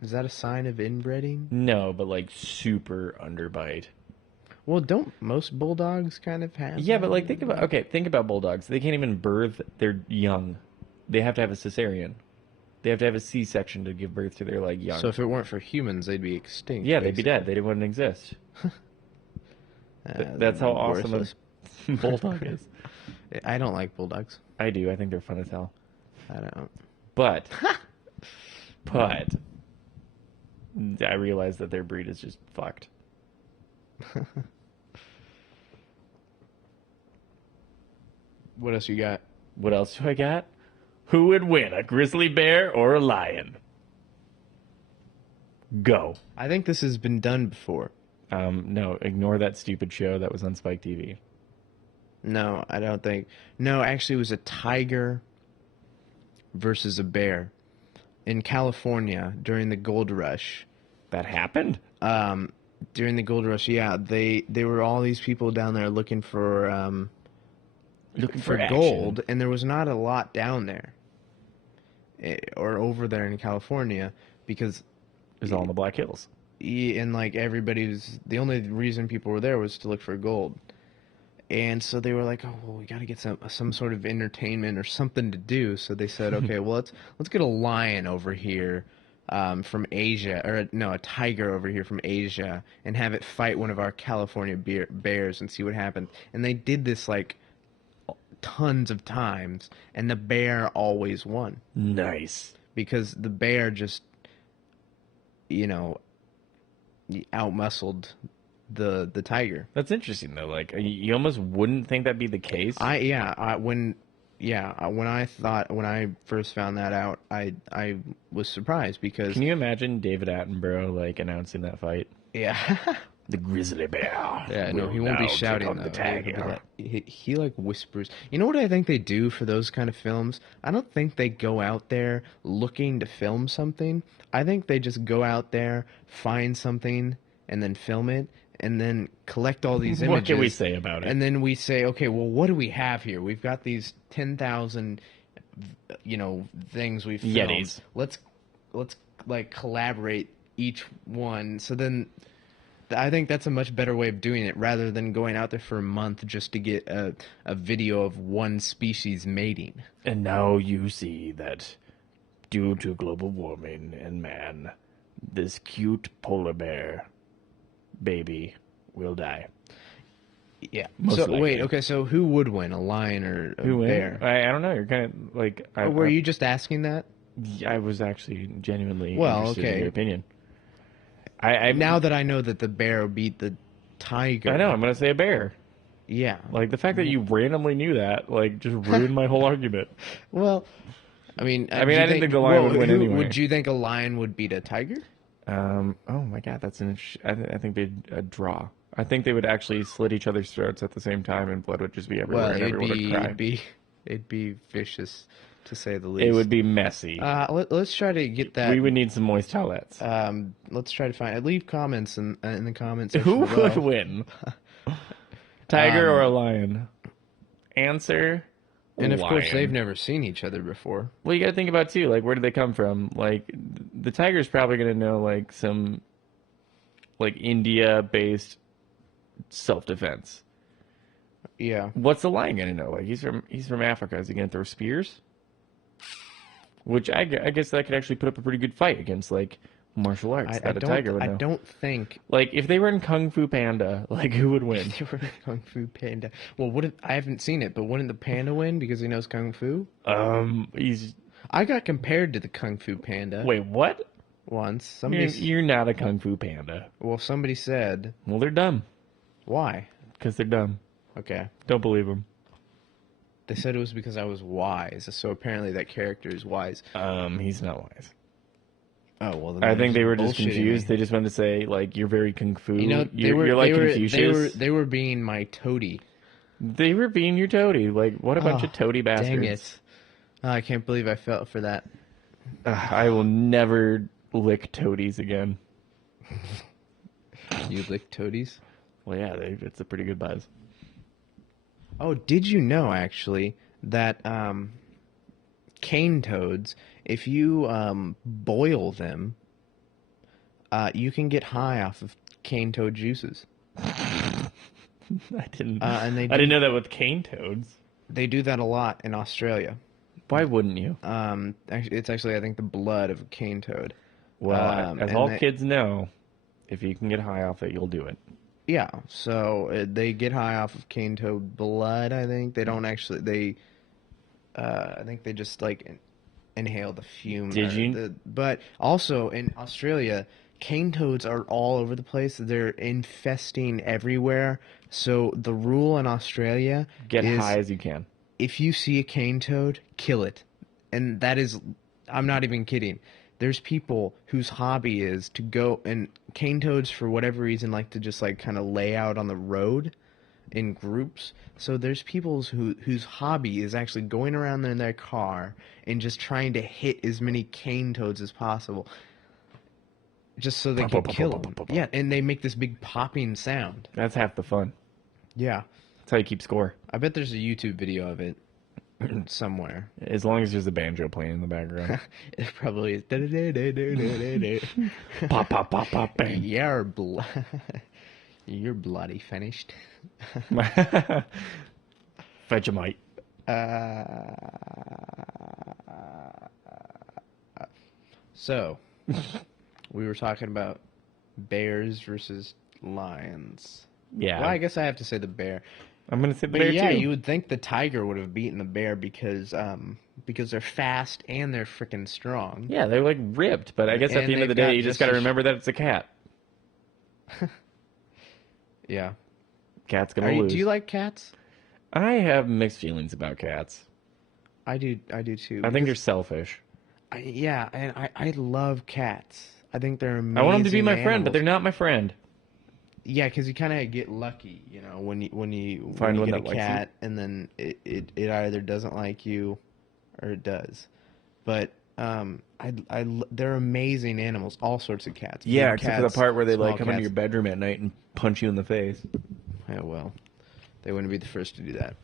Is that a sign of inbreeding? No, but like super underbite. Well, don't most bulldogs kind of have? Yeah, but like think about bulldogs. They can't even birth their young. They have to have a cesarean. They have to have a C-section to give birth to their like young. So if it weren't for humans, they'd be extinct. Yeah, they'd be dead. They wouldn't exist. That's how awesome a bulldog is. I don't like bulldogs. I do. I think they're fun as hell. I don't. But I realize that their breed is just fucked. What else you got? What else do I got? Who would win, a grizzly bear or a lion? Go. I think this has been done before. No, ignore that stupid show that was on Spike TV. No, I don't think. No, actually, it was a tiger versus a bear in California during the gold rush. That happened? During the gold rush, yeah, they were all these people down there looking for gold, and there was not a lot down there or over there in California because it was all in the Black Hills. And like the only reason people were there was to look for gold. And so they were like, oh, well, we got to get some sort of entertainment or something to do. So they said, okay, well, let's get a lion over here from Asia, or no, a tiger over here from Asia, and have it fight one of our California bears and see what happens. And they did this like tons of times, and the bear always won. Nice. Because the bear just, outmuscled the tiger. That's interesting though. Like you almost wouldn't think that'd be the case. When yeah, when I first found that out, I was surprised because Can you imagine David Attenborough like announcing that fight? yeah. The grizzly bear. Yeah, no, will he won't be now take shouting on though. the tiger. He like whispers. You know what I think they do for those kind of films? I don't think they go out there looking to film something. I think they just go out there, find something, and then film it, and then collect all these images. What can we say about it? And then we say, okay, well, what do we have here? We've got these 10,000, things we've filmed. Yetis. Let's like collaborate each one. So then I think that's a much better way of doing it rather than going out there for a month just to get a video of one species mating. And now you see that due to global warming and man, this cute polar bear baby will die. Yeah. Most So likely. wait, okay, so who would win, a lion or a bear? I don't know. You're kind of like... Were you just asking that? I was actually genuinely Well, interested okay. in your opinion. I Now that I know that the bear beat the tiger. I know, I'm going to say a bear. Yeah. Like, the fact that you randomly knew that, like, just ruined my whole argument. Well, I mean, I didn't think the lion would win anyway. Would you think a lion would beat a tiger? Oh my god, that's an I think they'd draw. I think they would actually slit each other's throats at the same time, and blood would just be everywhere, Well, and everyone would cry. it'd be vicious, to say the least. It would be messy. Let's try to get that. We would need some moist towelettes. Let's try to find. Leave comments in the comments section. Who below. would win? Tiger or a lion? Answer. And of course, lion. they've never seen each other before. Well, you got to think about too. Like, where did they come from? Like, the tiger's probably gonna know like some, like India-based self-defense. Yeah. What's the lion gonna know? Like, he's from Africa. Is he gonna throw spears? Which I guess that could actually put up a pretty good fight against like martial arts that a tiger would know. I don't think. Like, if they were in Kung Fu Panda, like, who would win? They were Kung Fu Panda. Well, I haven't seen it, but wouldn't the panda win because he knows Kung Fu? I got compared to the Kung Fu Panda. Wait, what? Once. You're not a Kung Fu Panda. Well, somebody said. Well, they're dumb. Why? Because they're dumb. Okay. Don't believe them. They said it was because I was wise, so apparently that character is wise. He's not wise. Oh, well, then I think they were just bullshitting confused. me. They just wanted to say, like, you're very Kung Fu. You're like Confucius. They were being my toady. They were being your toady. Like, what a bunch of toady bastards. Dang it. Oh, I can't believe I fell for that. I will never lick toadies again. You lick toadies? Well, yeah, it's a pretty good buzz. Oh, did you know, actually, that cane toads, if you boil them, you can get high off of cane toad juices. I didn't know that with cane toads. They do that a lot in Australia. Why wouldn't you? It's actually, I think, the blood of a cane toad. Well, as all kids know, if you can get high off it, you'll do it. Yeah, so they get high off of cane toad blood, I think. They don't actually, I think they just, like, inhale the fume. Did you? But also, in Australia, cane toads are all over the place. They're infesting everywhere. So the rule in Australia Get is high as you can. if you see a cane toad, kill it. And that is, I'm not even kidding. There's people whose hobby is to go, and cane toads, for whatever reason, like to just like kind of lay out on the road in groups. So there's people whose hobby is actually going around in their car and just trying to hit as many cane toads as possible, just so they can kill them. Yeah, and they make this big popping sound. That's half the fun. Yeah. That's how you keep score. I bet there's a YouTube video of it somewhere. As long as there's a banjo playing in the background. It probably is. Pop, pop, pop, pop, bang. You're bloody finished. Vegemite. So, we were talking about bears versus lions. Yeah. Well, I guess I have to say the bear. I'm going to say the But bear, yeah, too. you would think the tiger would have beaten the bear because they're fast and they're freaking strong. Yeah, they're like ripped, but I guess at And the end of the they've day, got you just just got to a remember that it's a cat. Yeah. Cat's going to lose. Do you like cats? I have mixed feelings about cats. I do too. I think they're selfish. I love cats. I think they're amazing. I want them to be my friend, but animals. they're not my friend. Yeah, because you kind of get lucky, when you Find one get a that likes you. cat, and then it either doesn't like you, or it does. But they're amazing animals. All sorts of cats. Yeah, Big except for cats, the part where they small like come into cats. your bedroom at night and punch you in the face. Yeah, well, they wouldn't be the first to do that.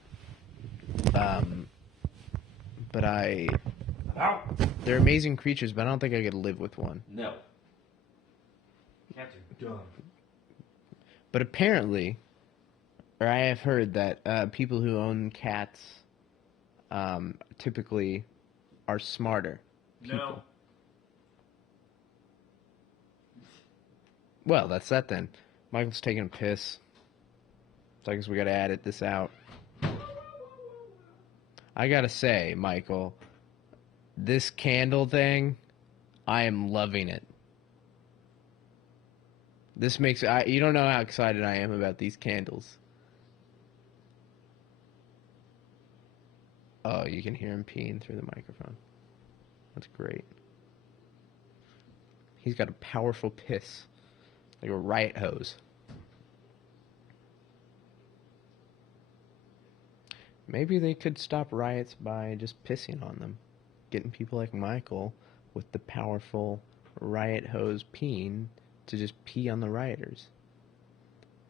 But they're amazing creatures, but I don't think I could live with one. No. Cats are dumb. But apparently, or I have heard that people who own cats typically are smarter people. No. Well, that's that then. Michael's taking a piss. So I guess we gotta edit this out. I gotta say, Michael, this candle thing, I am loving it. This makes you don't know how excited I am about these candles. Oh, you can hear him peeing through the microphone. That's great. He's got a powerful piss, like a riot hose. Maybe they could stop riots by just pissing on them. Getting people like Michael with the powerful riot hose peeing to just pee on the rioters.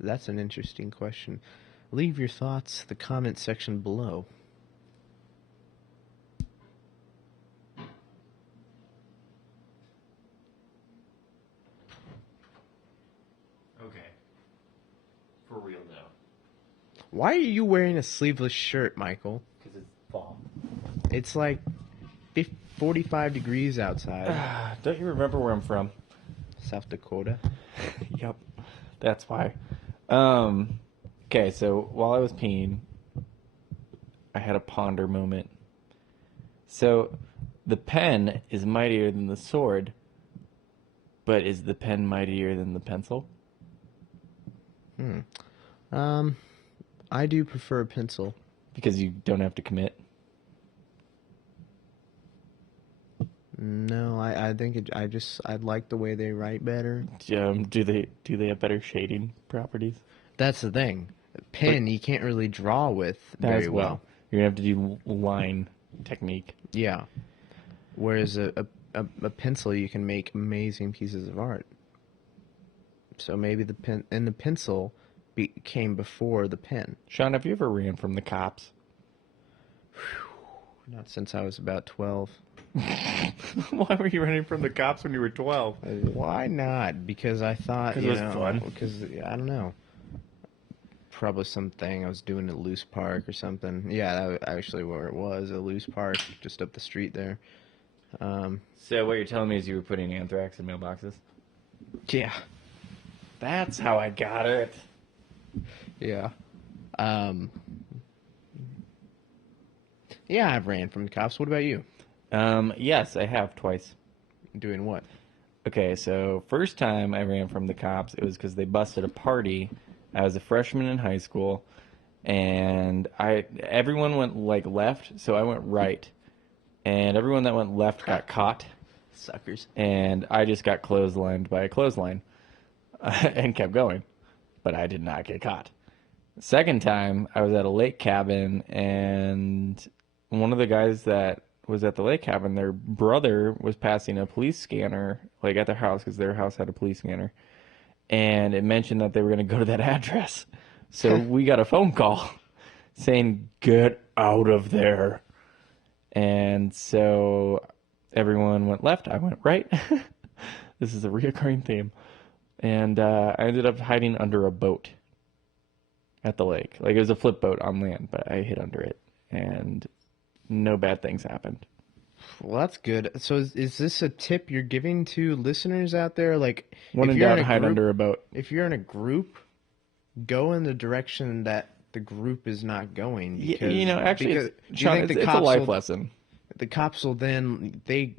That's an interesting question. Leave your thoughts in the comment section below. Okay. For real though. Why are you wearing a sleeveless shirt, Michael? Because it's fall. It's like 45 degrees outside. Don't you remember where I'm from? South Dakota. Yep. That's why. Okay, so while I was peeing, I had a ponder moment. So, the pen is mightier than the sword, but is the pen mightier than the pencil? I do prefer a pencil. Because you don't have to commit. No, I think I like the way they write better. Do they have better shading properties? That's the thing. Pen you can't really draw with very well. You're gonna have to do line technique. Yeah. Whereas a pencil you can make amazing pieces of art. So maybe the pencil came before the pen. Sean, have you ever ran from the cops? Not since I was about 12. Why were you running from the cops when you were 12? Why not? Because I thought, Because it was fun? Because, I don't know. Probably something I was doing at Loose Park or something. Yeah, that was actually where it was, a Loose Park, just up the street there. So what you're telling me is you were putting anthrax in mailboxes? Yeah. That's how I got it. Yeah. Yeah, I've ran from the cops. What about you? Yes, I have twice. Doing what? Okay, so first time I ran from the cops, it was because they busted a party. I was a freshman in high school, and everyone went like left, so I went right, and everyone that went left got caught. Suckers. And I just got clotheslined by a clothesline, and kept going, but I did not get caught. Second time, I was at a lake cabin, and one of the guys that was at the lake cabin, their brother was passing a police scanner, like at their house, because their house had a police scanner. And it mentioned that they were going to go to that address. So we got a phone call saying, "Get out of there." And so everyone went left. I went right. This is a reoccurring theme. And I ended up hiding under a boat at the lake. Like, it was a flip boat on land, but I hid under it. And no bad things happened. Well, that's good. So is this a tip you're giving to listeners out there? Like, When in doubt, hide under a boat. If you're in a group, go in the direction that the group is not going. Because, Sean, it's a life lesson. The cops will then The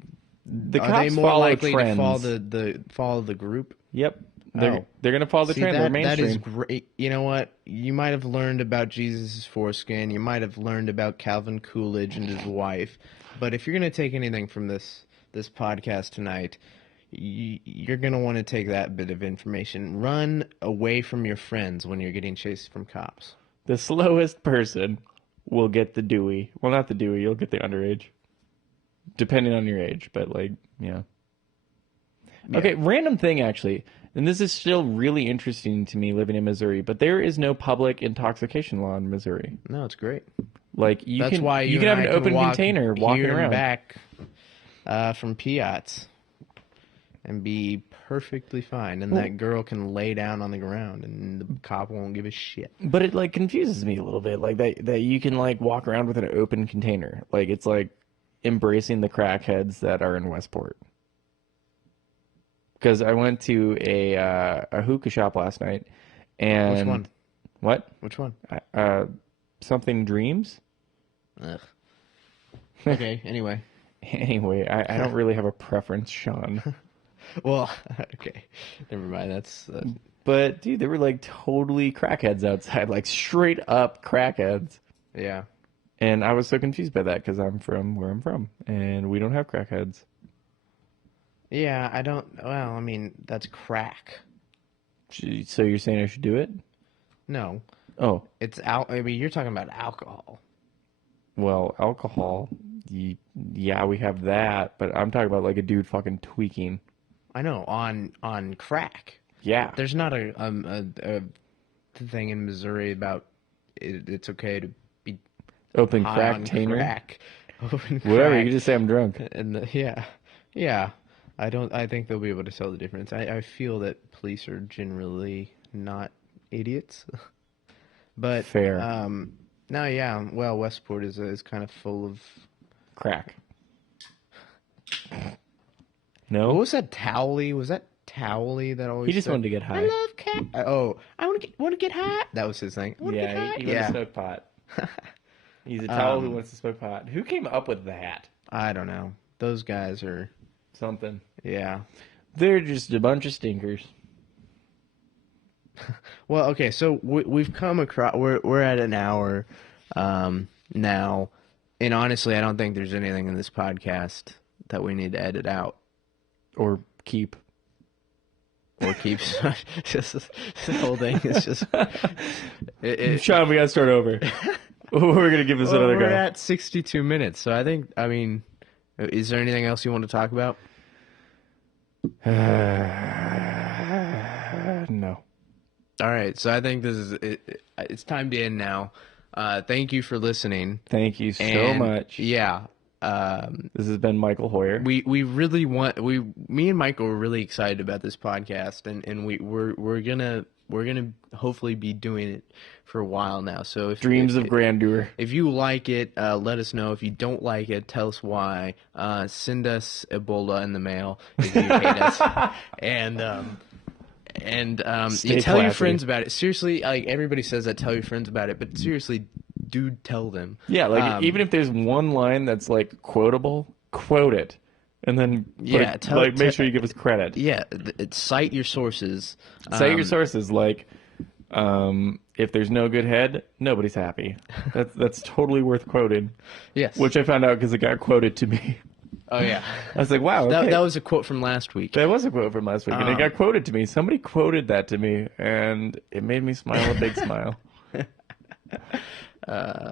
are cops they more follow likely trends. to follow the group? Yep. They're gonna follow the trend. They're mainstream. That is great. You know what? You might have learned about Jesus' foreskin. You might have learned about Calvin Coolidge and his wife. But if you're gonna take anything from this podcast tonight, you're gonna want to take that bit of information. Run away from your friends when you're getting chased from cops. The slowest person will get the Dewey. Well, not the Dewey. You'll get the underage, depending on your age. But yeah. Okay, random thing actually, and this is still really interesting to me living in Missouri, but there is no public intoxication law in Missouri. No, it's great. Like you can have an open container walking around back from Piats and be perfectly fine, and that girl can lay down on the ground, and the cop won't give a shit. But it confuses me a little bit, like that you can walk around with an open container, like it's like embracing the crackheads that are in Westport. Because I went to a hookah shop last night, and which one? What? Which one? Something Dreams. Ugh. Okay. Anyway, I don't really have a preference, Sean. Well, okay, never mind. That's. But dude, there were totally crackheads outside, straight up crackheads. Yeah. And I was so confused by that because I'm from where I'm from, and we don't have crackheads. Yeah, I don't. Well, I mean, that's crack. So you're saying I should do it? No. Oh. It's out. I mean, you're talking about alcohol. Well, alcohol. Yeah, we have that, but I'm talking about a dude fucking tweaking. I know on crack. Yeah. There's not a thing in Missouri about it's okay to be open crack tainer. Crack. Open whatever. crack. You can just say I'm drunk. And yeah. I think they'll be able to tell the difference. I feel that police are generally not idiots. But fair. No, yeah. Well, Westport is kind of full of crack. No. What was that Towley? Was that Towley that always? He just said, wanted to get high. I love cat. I want to get high. That was his thing. He wanted to smoke pot. He's a towel who wants to smoke pot. Who came up with that? I don't know. Those guys are something. Yeah. They're just a bunch of stinkers. Well, okay, so we've come across. We're at an hour now, and honestly, I don't think there's anything in this podcast that we need to edit out or keep. Just the whole thing is just. Sean, we gotta start over. We're gonna give this another go. We're at 62 minutes, so I think. I mean, is there anything else you want to talk about? No. All right, so I think this is it. It's time to end now. Thank you for listening. Thank you so much. Yeah. This has been Michael Heuer. We really me and Michael were really excited about this podcast, and we're gonna hopefully be doing it for a while now. So if Dreams of grandeur. If you like it, let us know. If you don't like it, tell us why. Send us Ebola in the mail if you hate us, and you tell your friends about it. Seriously, everybody says that, tell your friends about it, but seriously, do tell them. Yeah, even if there's one line that's quotable, quote it, and then make sure you give us credit. Yeah, cite your sources. Cite your sources. If there's no good head, nobody's happy. That's totally worth quoting. Yes, which I found out because it got quoted to me. Oh, yeah. I was like, wow. Okay. That was a quote from last week. That was a quote from last week, and it got quoted to me. Somebody quoted that to me, and it made me smile a big smile.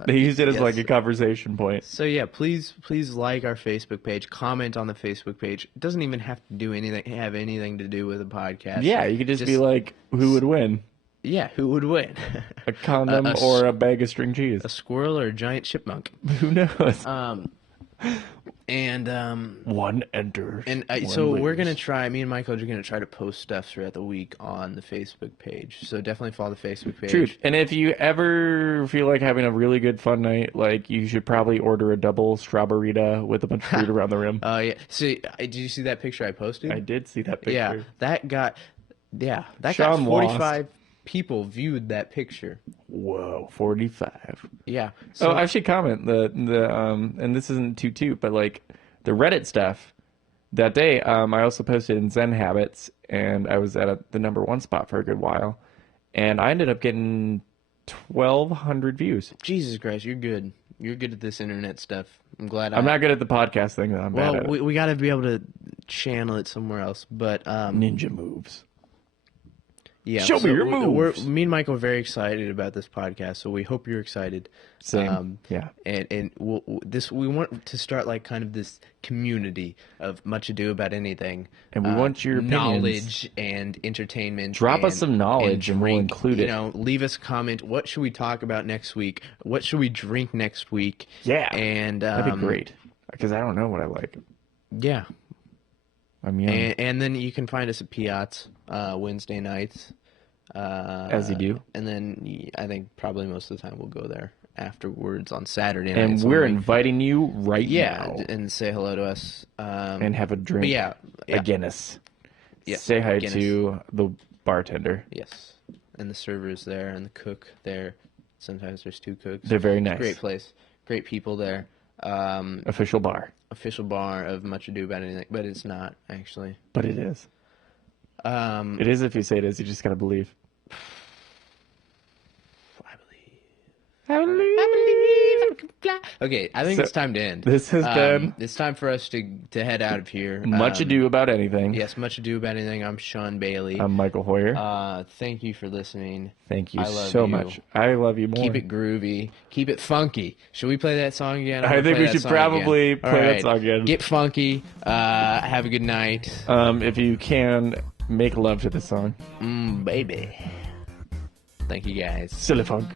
They used it as a conversation point. So, yeah, please like our Facebook page. Comment on the Facebook page. It doesn't even have to have anything to do with a podcast. Yeah, you could just be like, who would win? Yeah, who would win? A condom or a bag of string cheese? A squirrel or a giant chipmunk? Who knows? And one enters. And so we're gonna try. Me and Michael are gonna try to post stuff throughout the week on the Facebook page. So definitely follow the Facebook page. Truth. And if you ever feel like having a really good fun night, you should probably order a double strawberryta with a bunch of fruit around the rim. Oh yeah. See, did you see that picture I posted? I did see that picture. Yeah, that got 45 people viewed that picture. Whoa, 45. Yeah. So I should comment the and this isn't toot, but the Reddit stuff that day. I also posted in Zen Habits, and I was at the number one spot for a good while, and I ended up getting 1,200 views. Jesus Christ, you're good. You're good at this internet stuff. I'm glad. I'm not good at the podcast thing. I'm bad at it. We got to be able to channel it somewhere else. But Ninja moves. Yeah, Show me your moves. Me and Michael are very excited about this podcast, so we hope you're excited. Same. Yeah. And we want to start like kind of this community of Much Ado About Anything. And we want your opinions. Knowledge and entertainment. Drop us some knowledge and we'll include it. You know, leave us a comment. What should we talk about next week? What should we drink next week? Yeah. And that'd be great. Because I don't know what I like. Yeah. I'm young. And then you can find us at Piats Wednesday nights. As you do. And then I think probably most of the time we'll go there afterwards on Saturday night. And we're inviting you right now. And say hello to us. And have a drink. Yeah. A Guinness. Yes, say hi Guinness. to the bartender. Yes. And the servers there and the cook there. Sometimes there's two cooks. They're very nice. Great place. Great people there. Official bar. Official bar of Much Ado About Anything. But it's not, actually. But it is. It is if you say it is. You just got to believe. I believe. Okay, I think it's time to end. This has been... It's time for us to head out of here. Much Ado About Anything. Yes, Much Ado About Anything. I'm Sean Bailey. I'm Michael Heuer. Thank you for listening. Thank you so much. I love you more. Keep it groovy. Keep it funky. Should we play that song again? I think we should probably play that song again. Get funky. Have a good night. If you can, make love to the song. Baby. Thank you, guys. Silly funk.